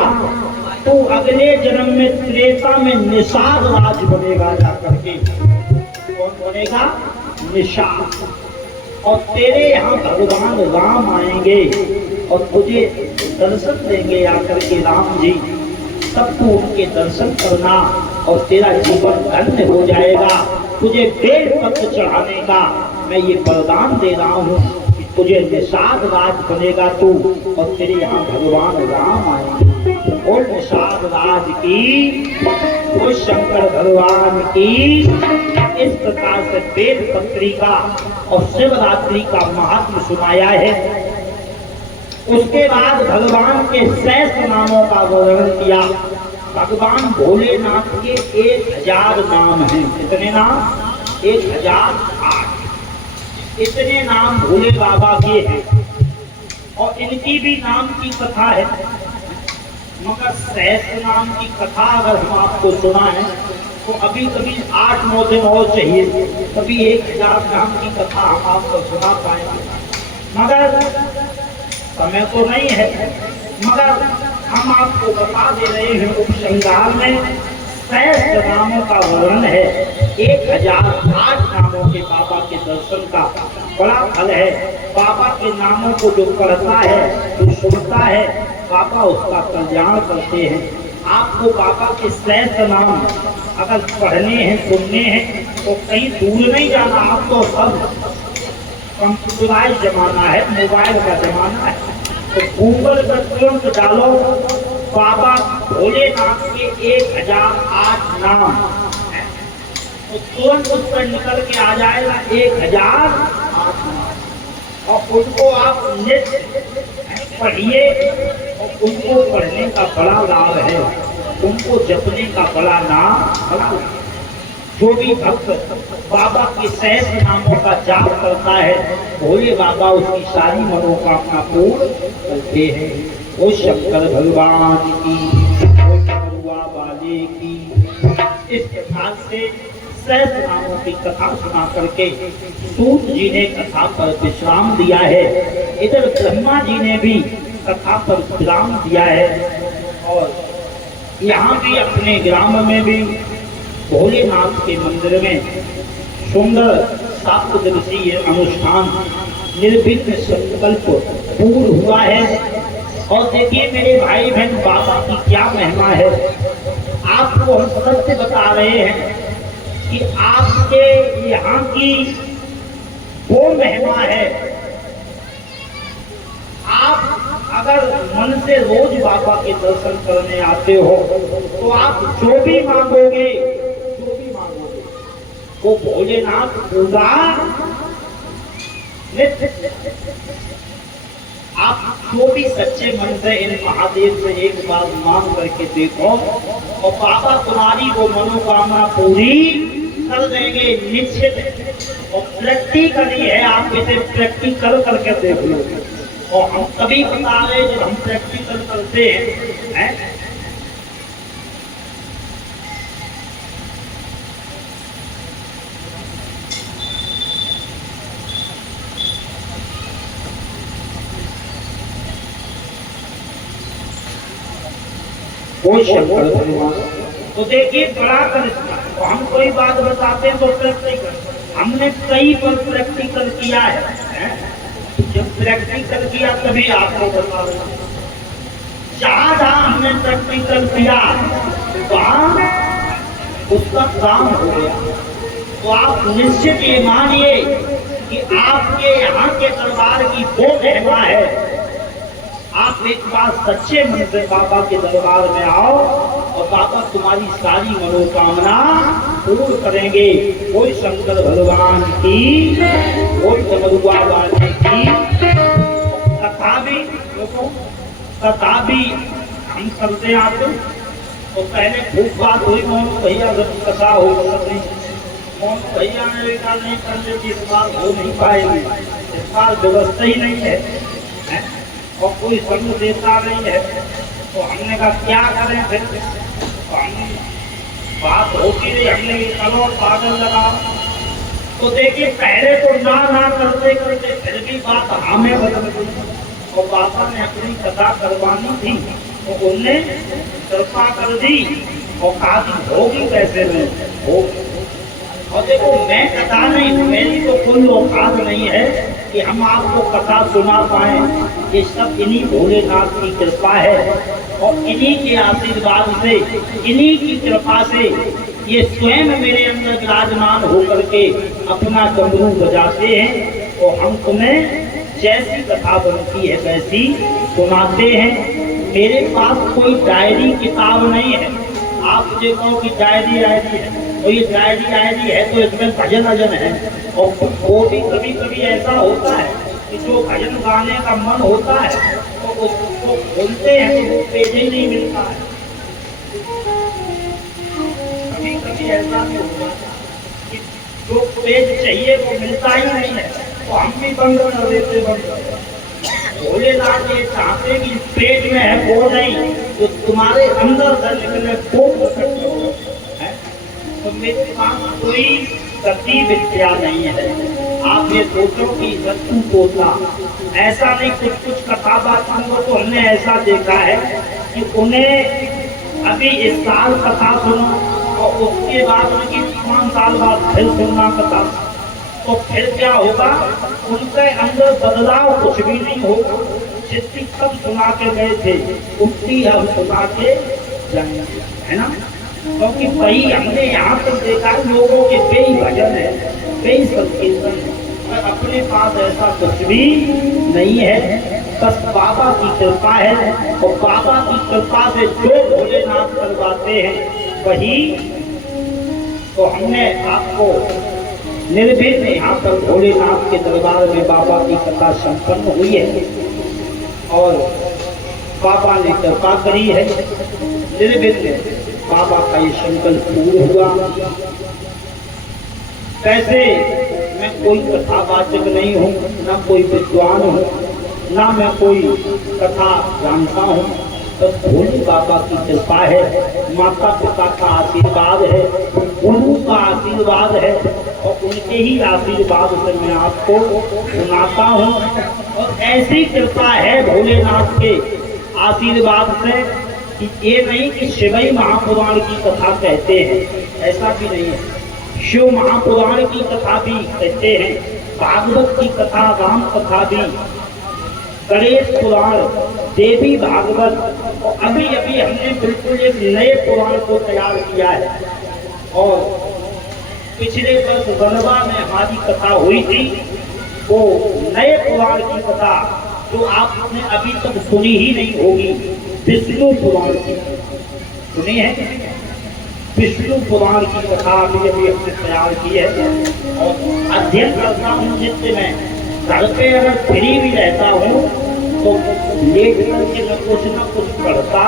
तू अगले जन्म में त्रेता में निषाद राज बनेगा। जा करके कौन बनेगा? निषाद। और तेरे यहाँ भगवान राम आएंगे और तुझे दर्शन देंगे आकर के राम जी। तब तू उनके दर्शन करना और तेरा जीवन धन्य हो जाएगा। तुझे बेल पत्र चढ़ाने का मैं ये वरदान दे रहा हूँ कि तुझे निषाद राज बनेगा तू और तेरे यहाँ भगवान राम आएंगे। और निषाद राज की, वो शंकर भगवान की। इस प्रकार से बेल पत्री का और शिवरात्रि का महात्म सुनाया है। उसके बाद भगवान के सहस्त्र नामों का वर्णन किया। भगवान भोलेनाथ के 1000 नाम हैं। कितने नाम? 1008। इतने नाम भोले बाबा के हैं और इनकी भी नाम की कथा है। मगर सहस्त्र नाम की कथा अगर हम आपको सुना है तो अभी कभी 8-9 दिन और चाहिए, कभी 1000 नाम की कथा हम आपको सुना पाएंगे। मगर समय तो नहीं है, मगर हम आपको बता दे रहे हैं। उपसंहार में सहस्त्र नामों का वर्णन है। 1008 नामों के बाबा के दर्शन का बड़ा फल है। बाबा के नामों को जो पढ़ता है, जो सुनता है, बाबा उसका कल्याण करते हैं। आपको बाबा के सहस्त्र नाम अगर पढ़ने हैं, सुनने हैं तो कहीं दूर नहीं जाना। आप तो सब कंप्यूटराइज जमाना है, मोबाइल का जमाना है, तो गूगल पर तुरंत डालो बाबा भोलेनाथ के 1008 नाम, तो तुरंत उस पर निकल के आ जाएगा 1008 नाम। और उनको आप नित्य पढ़िए और उनको पढ़ने का बड़ा लाभ है, उनको जपने का बड़ा बड़ा। जो भी भक्त बाबा के सहस्त्र नामों का जाप करता है, भोले बाबा उसकी सारी मनोकामना पूर्ण करते हैं। वो शंकर भगवान की, वो करुआ वाले की। इस प्रकार से सहस्त्र नामों की कथा सुना करके सूत जी ने कथा पर विश्राम दिया है। इधर ब्रह्मा जी ने भी कथा पर विश्राम दिया है। और यहाँ भी अपने ग्राम में भी भोलेनाथ के मंदिर में सुंदर 7 दिवसीय अनुष्ठान निर्विघ्न संकल्प पूर्ण हुआ है। और देखिए मेरे भाई बहन, बाबा की क्या महिमा है। आपको हम सत्य बता रहे हैं कि आपके यहाँ की वो महिमा है। आप अगर मन से रोज बाबा के दर्शन करने आते हो तो आप जो भी मांगोगे वो भोलेनाथ पूरा आप जो भी सच्चे मन से इन महादेव से एक बार मांग करके देखो और बाबा तुम्हारी वो मनोकामना पूरी कर देंगे निश्चित। और प्रैक्टिकली है, आप इसे प्रैक्टिकल करके देख लो। और हम तभी बता रहे जब हम प्रैक्टिकल करते हैं। कोई शंकर भगवान तो देखिए बड़ा करिश्मा। तो हम कोई बात बताते हैं तो प्रैक्टिकल, हमने कई बार प्रैक्टिकल किया है। जब प्रैक्टिकल किया तभी आपको बता रहे। जहाँ जहाँ हमने प्रैक्टिकल किया वहाँ उसका काम हो गया। तो आप निश्चित ये मानिए कि आपके यहाँ के दरबार की वो महिमा है। आप एक बार सच्चे मन से बाबा के दरबार में आओ और बाबा तुम्हारी सारी मनोकामना पूर्ण करेंगे। कोई शंकर भगवान की, कोई डमरुआ वाले की कथा भी हम करते आते। तो पहले खूब बात हुई, मोहन भैया जब कथा हो सकती, मोहन भैया ने बेटा नहीं कर लेती, इस बार हो नहीं पाएगी, इस बार व्यवस्था ही नहीं है और कोई संग देता नहीं है। तो हमने कहा क्या करें फिर। तो हमने बात होती रही, हमने चलो पागल लगा। तो देखिए पहले तो ना करते करते फिर भी बात हमें बदल गई और बाबा ने अपनी कथा करवानी थी तो उनने कृपा कर दी और कहा कि होगी कैसे में होगी। और देखो मैं कथा नहीं, मेरी तो कोई औकात नहीं है कि हम आपको कथा सुना पाए। ये सब इन्हीं भोलेनाथ की कृपा है और इन्हीं के आशीर्वाद से, इन्हीं की कृपा से ये स्वयं मेरे अंदर विराजमान होकर के अपना डमरू बजाते हैं और हम तुम्हें जैसी कथा बनती है वैसी सुनाते हैं। मेरे पास कोई डायरी किताब नहीं है। आप मुझे कहो कि डायरी है तो ये डायरी है तो इसमें भजन अजन है। और वो भी कभी कभी ऐसा होता है कि जो भजन गाने का मन होता है तो उसको बोलते हैं तो वो पेज ही नहीं मिलता है। कभी कभी ऐसा भी होता है कि जो पेज चाहिए वो मिलता ही नहीं है तो हम भी बंद कर देते। भोलेनाथ ये चाहते कि पेट में है वो नहीं, जो तुम्हारे अंदर से निकले वो है। तो मेरे पास कोई गति विद्या नहीं है। आप ये सोचो कि रत्तू तोता ऐसा नहीं, कुछ कथा बातों को तो हमने ऐसा देखा है कि उन्हें अभी इस साल कथा सुनो और उसके बाद उनकी 5 साल बाद फिर सुनना कथा, तो फिर क्या होगा, उनके अंदर बदलाव कुछ भी नहीं होगा। जितनी सब सुना के गए थे उतनी हम सुना के जाएंगे, है ना। क्योंकि वही हमने यहाँ पर देखा लोगों के कई भजन है, कई संकीर्तन है, पर अपने पास ऐसा कुछ भी नहीं है। बस बाबा की कृपा है और बाबा की कृपा से जो भोलेनाथ करवाते हैं वही। तो हमने आपको निर्भीक यहाँ पर भोलेनाथ के दरबार में बाबा की कथा संपन्न हुई है और बाबा ने कृपा करी है। निर्भीक बाबा का ये संकल्प पूर्ण हुआ। वैसे मैं कोई कथावाचक नहीं हूँ, ना कोई विद्वान हूँ, ना मैं कोई कथा जानता हूँ। तो भोले बाबा की कृपा है, माता पिता का आशीर्वाद है, गुरु का आशीर्वाद है और उनके ही आशीर्वाद से मैं आपको सुनाता हूँ। और ऐसी कृपा है भोलेनाथ के आशीर्वाद से कि ये नहीं कि शिवई महापुराण की कथा कहते हैं, ऐसा भी नहीं है। शिव महापुराण की कथा भी कहते हैं, भागवत की कथा, राम कथा भी गणेश पुराण, देवी भागवत, और अभी अभी हमने बिल्कुल एक नए पुराण को तैयार किया है। और पिछले वर्ष गरबा में हमारी कथा हुई थी, वो नए पुराण की कथा जो आपने अभी तक सुनी ही नहीं होगी, विष्णु पुराण की सुनी है। विष्णु पुराण की कथा अभी अभी हमने तैयार की है और अध्ययन करता हूँ नित्य में। घर पे अगर फ्री भी रहता हूँ तो लेट करके मैं कुछ न कुछ पढ़ता।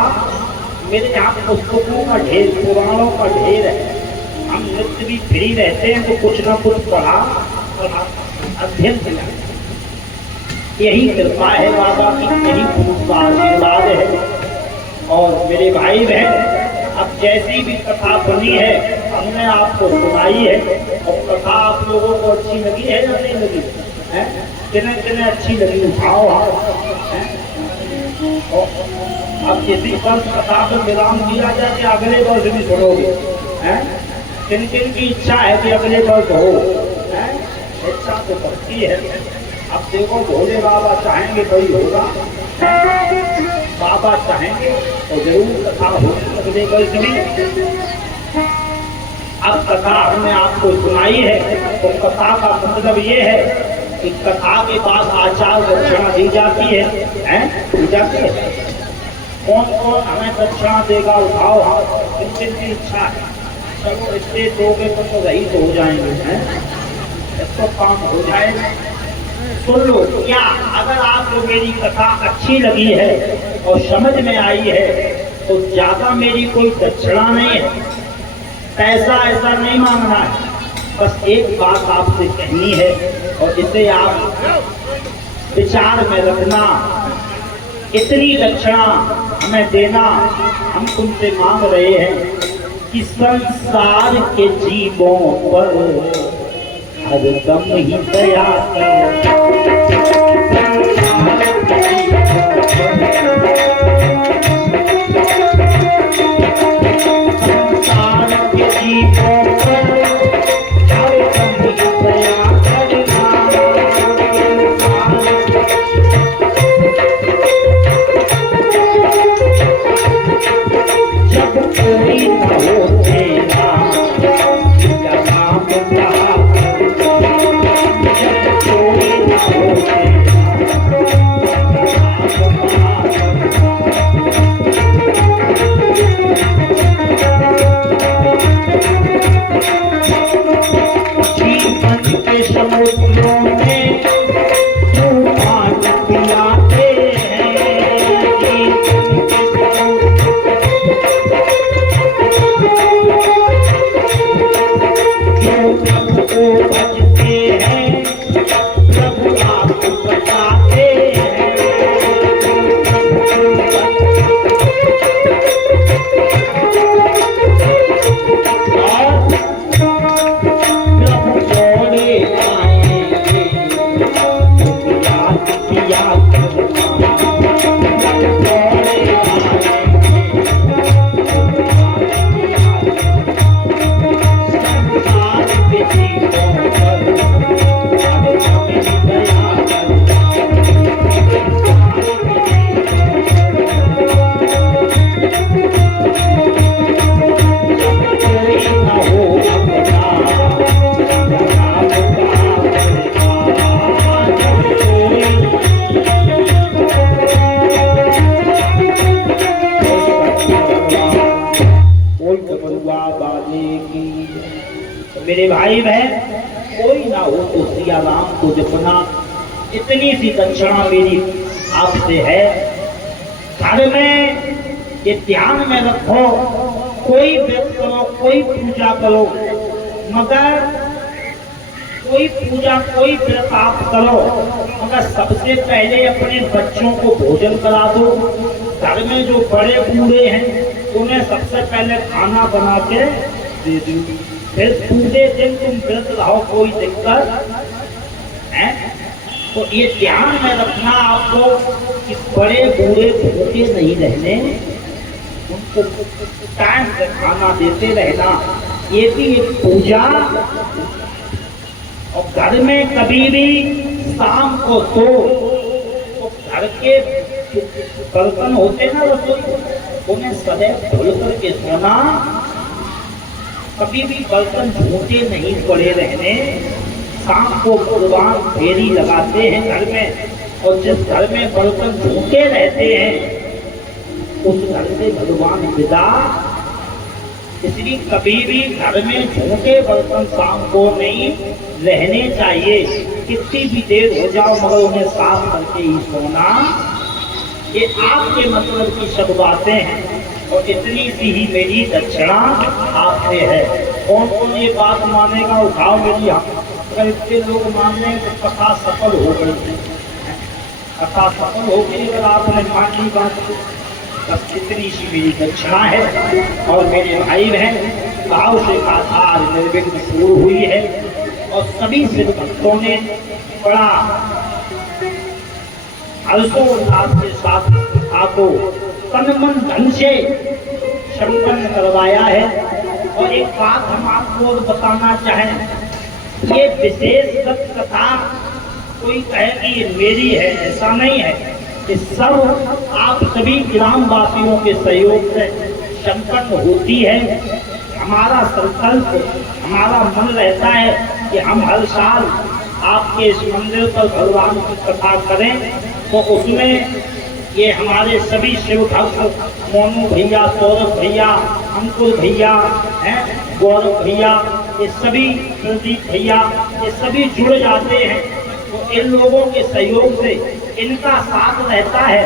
मेरे यहाँ पुस्तकों का ढेर, पुराणों का ढेर है। हम नित्य भी फ्री रहते हैं तो कुछ न कुछ पढ़ा और अध्ययन किया। यही कृपा है बाबा की, यही गुरु का आशीर्वाद है। और मेरे भाई बहन, अब जैसी भी कथा बनी है हमने आपको सुनाई है, और कथा आप लोगों को अच्छी लगी है या नहीं लगी है? किन्हें किन्हें अच्छी लगी उठाओ हाथ। अब इसी वर्ष कथा पर विराम दिया जाए कि अगले वर्ष भी सुनोगे? किन किन की इच्छा है कि अगले वर्ष हो? इच्छा तो सबकी है। अब देखो, भोले बाबा चाहेंगे वही होगा। बाबा चाहेंगे तो जरूर कथा होगी अगले वर्ष भी। अब कथा हमने आपको सुनाई है तो कथा का मतलब ये है कि कथा के बाद आचार दक्षिणा दी जाती है, दी जाती है। कौन कौन हमें दक्षिणा देगा? उठाओ हाथ। किन किन की इच्छा है? चलो इससे दोगे तो रही तो हो जाएंगे, इसको काम हो जाएगा। सुन लो, क्या अगर आपको मेरी कथा अच्छी लगी है और समझ में आई है तो ज्यादा मेरी कोई दक्षिणा नहीं है, पैसा ऐसा नहीं मांगना है। बस एक बात आपसे कहनी है और इसे आप विचार में रखना। इतनी दक्षिणा हमें देना हम तुमसे मांग रहे हैं कि संसार के जीवों पर हरदम ही दया करो। मेरे भाई बहन, कोई ना हो तो सिया राम को जपना। इतनी सी दक्षिणा मेरी आपसे है। घर में ये ध्यान में रखो, कोई व्रत करो, कोई पूजा करो, मगर कोई पूजा कोई व्रत आप करो, मगर सबसे पहले अपने बच्चों को भोजन करा दो। घर में जो बड़े बूढ़े हैं उन्हें सबसे पहले खाना बना के दे दो। फिर पूरे दिन तुम व्रत रहो, कोई दिक्कत है? तो ये ध्यान में रखना आपको कि बड़े बूढ़े भूखे नहीं रहने, उनको टाइम से खाना देते रहना। ये भी एक पूजा। और घर में कभी भी शाम को तो घर के बर्तन होते ना रसोई, उन्हें सदैव धुल करके सोना, कभी भी बर्तन झूठे नहीं पड़े रहने। शाम को भगवान फेरी लगाते हैं घर में, और जिस घर में बर्तन झूठे रहते हैं उस घर से भगवान विदा। इसलिए कभी भी घर में झूठे बर्तन शाम को नहीं रहने चाहिए। कितनी भी देर हो जाओ मगर उन्हें साफ करके ही सोना। ये आपके मतलब की सब बातें हैं, और इतनी सी ही मेरी दक्षिणा आपसे है। कौन कौन ये बात मानेगा, उठाओ मेरी हाथ। अगर इतने लोग मान लें तो कथा सफल हो गई, कथा सफल हो गई। अगर आपने मान ली बात, बस इतनी सी मेरी दक्षिणा है। और मेरे भाई बहन, भाव से कथा निर्विघ्न शुरू हुई है, और सभी सिद्ध भक्तों ने बड़ा हर्षोल्लास के साथ कथा को तन मन धन से संपन्न करवाया है। और एक बात हम आपको और बताना चाहें, ये विशेष कथा कोई कहे कि ये मेरी है, ऐसा नहीं है। ये सब आप सभी ग्रामवासियों के सहयोग से संपन्न होती है। हमारा संकल्प, हमारा मन रहता है कि हम हर साल आपके इस मंदिर पर भगवान की कथा करें, तो उसमें ये हमारे सभी शिव भक्त, मोनू भैया, सौरभ भैया, अंकुर भैया हैं, गौरव भैया, ये सभी प्रदीप भैया, ये सभी जुड़ जाते हैं। तो इन लोगों के सहयोग से इनका साथ रहता है,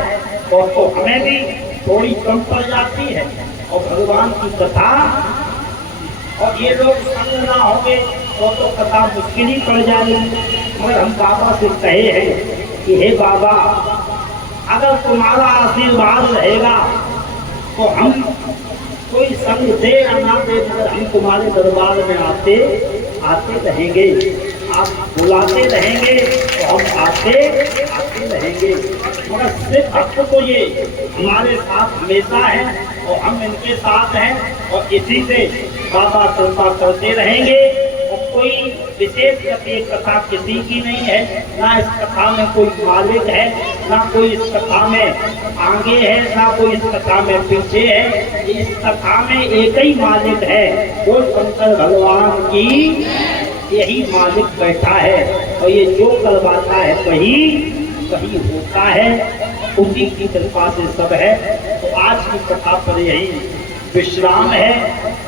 और तो हमें भी थोड़ी कम पड़ जाती है। और भगवान की कथा, और ये लोग संग ना होंगे तो कथा मुश्किल ही पड़ जाएगी। मगर हम बाबा से कहे हैं कि हे बाबा, अगर तुम्हारा आशीर्वाद रहेगा तो हम कोई संग दे या ना दे, मगर हम तुम्हारे दरबार में आते रहेंगे। आप बुलाते रहेंगे तो हम आते रहेंगे। मगर सिर्फ आपको तो ये हमारे साथ हमेशा है, और हम इनके साथ हैं, और इसी से बाबा कृपा करते रहेंगे। और कोई विशेष कथा किसी की नहीं है, ना इस कथा में कोई मालिक है, ना कोई इस कथा में आगे है, ना कोई इस कथा में पीछे है। इस कथा में एक ही मालिक है, वो शंकर भगवान की यही मालिक बैठा है। और ये जो करवाता है वही होता है, उसी की कृपा से सब है। तो आज की कथा पर यही विश्राम है।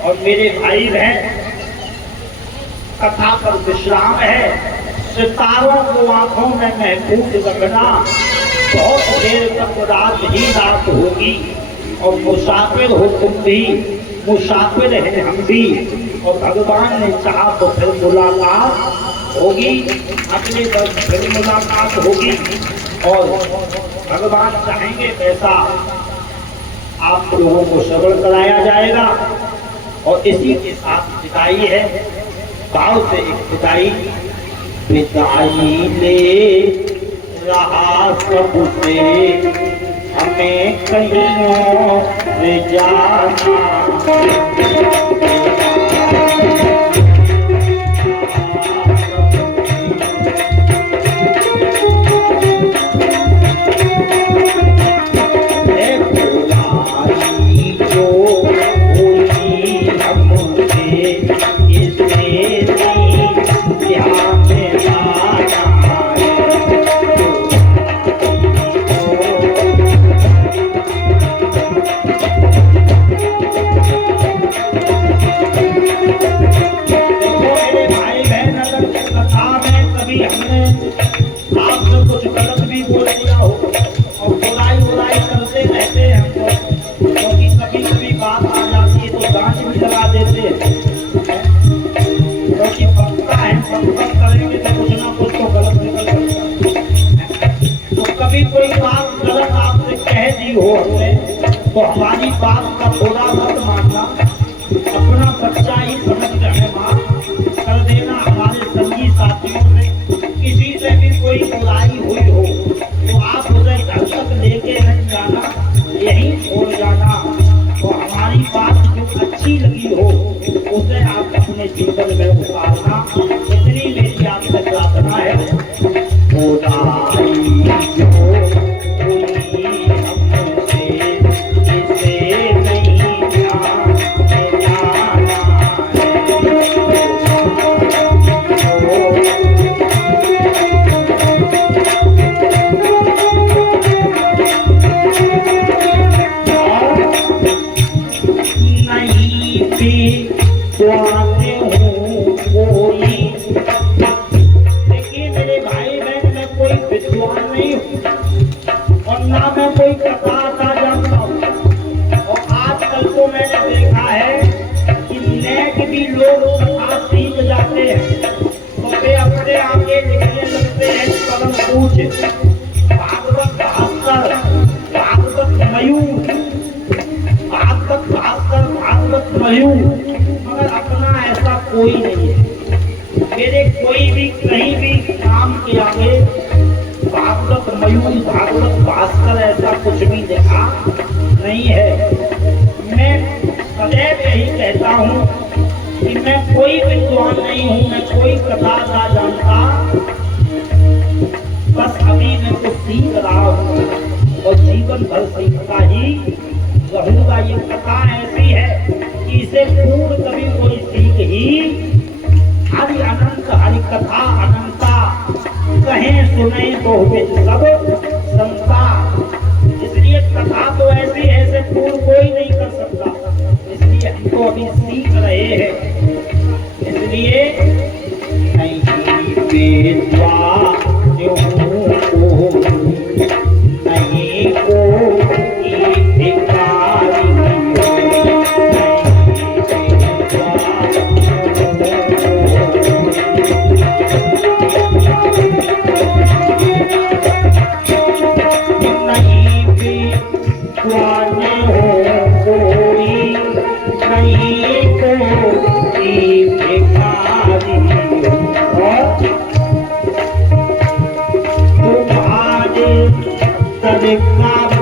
और मेरे भाई बहन, कथा पर विश्राम है। सितारों को आंखों में महफूज रखना, बहुत देर तक रात ही रात होगी। और मुसाफिर हो तुम भी, मुसाफिर है हम भी, और भगवान ने चाहा तो फिर मुलाकात होगी, अगले वर्ष फिर मुलाकात होगी। और भगवान चाहेंगे वैसा आप लोगों को श्रवण कराया जाएगा। और इसी के साथ विदाई है, भाव से एक विदाई ले रहा सबसे, हमें कहीं और जाना। तो हमारी बात का थोड़ा मत मानना, अपना बच्चा ही समझ कर हमें माफ कर देना। हमारे संगी साथियों से किसी से भी कोई बुराई हुई हो तो आप उसे घर तक लेके नहीं जाना, यही छोड़ जाना। तो हमारी बात जो अच्छी लगी हो उसे आप अपने जीवन में उतारना, इतनी मेरी आपसे प्रार्थना है। कोई कथा था जानता हूँ। और आजकल तो मैंने देखा है कि नेट भी लोग कथा सीख जाते हैं तो वे अपने आगे लिखने लगते हैं कलम पूछ भागवत भास्कर, भागवत मयूर, भागवत भास्कर, भागवत मयूर, मगर अपना ऐसा कोई नहीं है। मेरे कोई भी कहीं भी काम के आगे भागवत मयूर, भागवत भास्कर ऐसा कुछ भी देखा नहीं है। मैं सदैव यही कहता हूँ कि मैं कोई विद्वान नहीं हूँ, मैं कोई कथा ना जानता, बस अभी मैं कुछ सीख रहा हूँ और जीवन भर सीखता ही रहूंगा। ये कथा ऐसी है कि इसे पूर्ण कभी कोई सीख ही हरि अनंत, हरि कथा अनंता, कहें सुने बहुविध सब संता। इसलिए कथा तो ऐसी ऐसे पूर्ण कोई नहीं कर सकता, इसलिए हम तो अभी सीख रहे हैं। इसलिए नहीं बेद्वा जो नहीं को तुम्हारे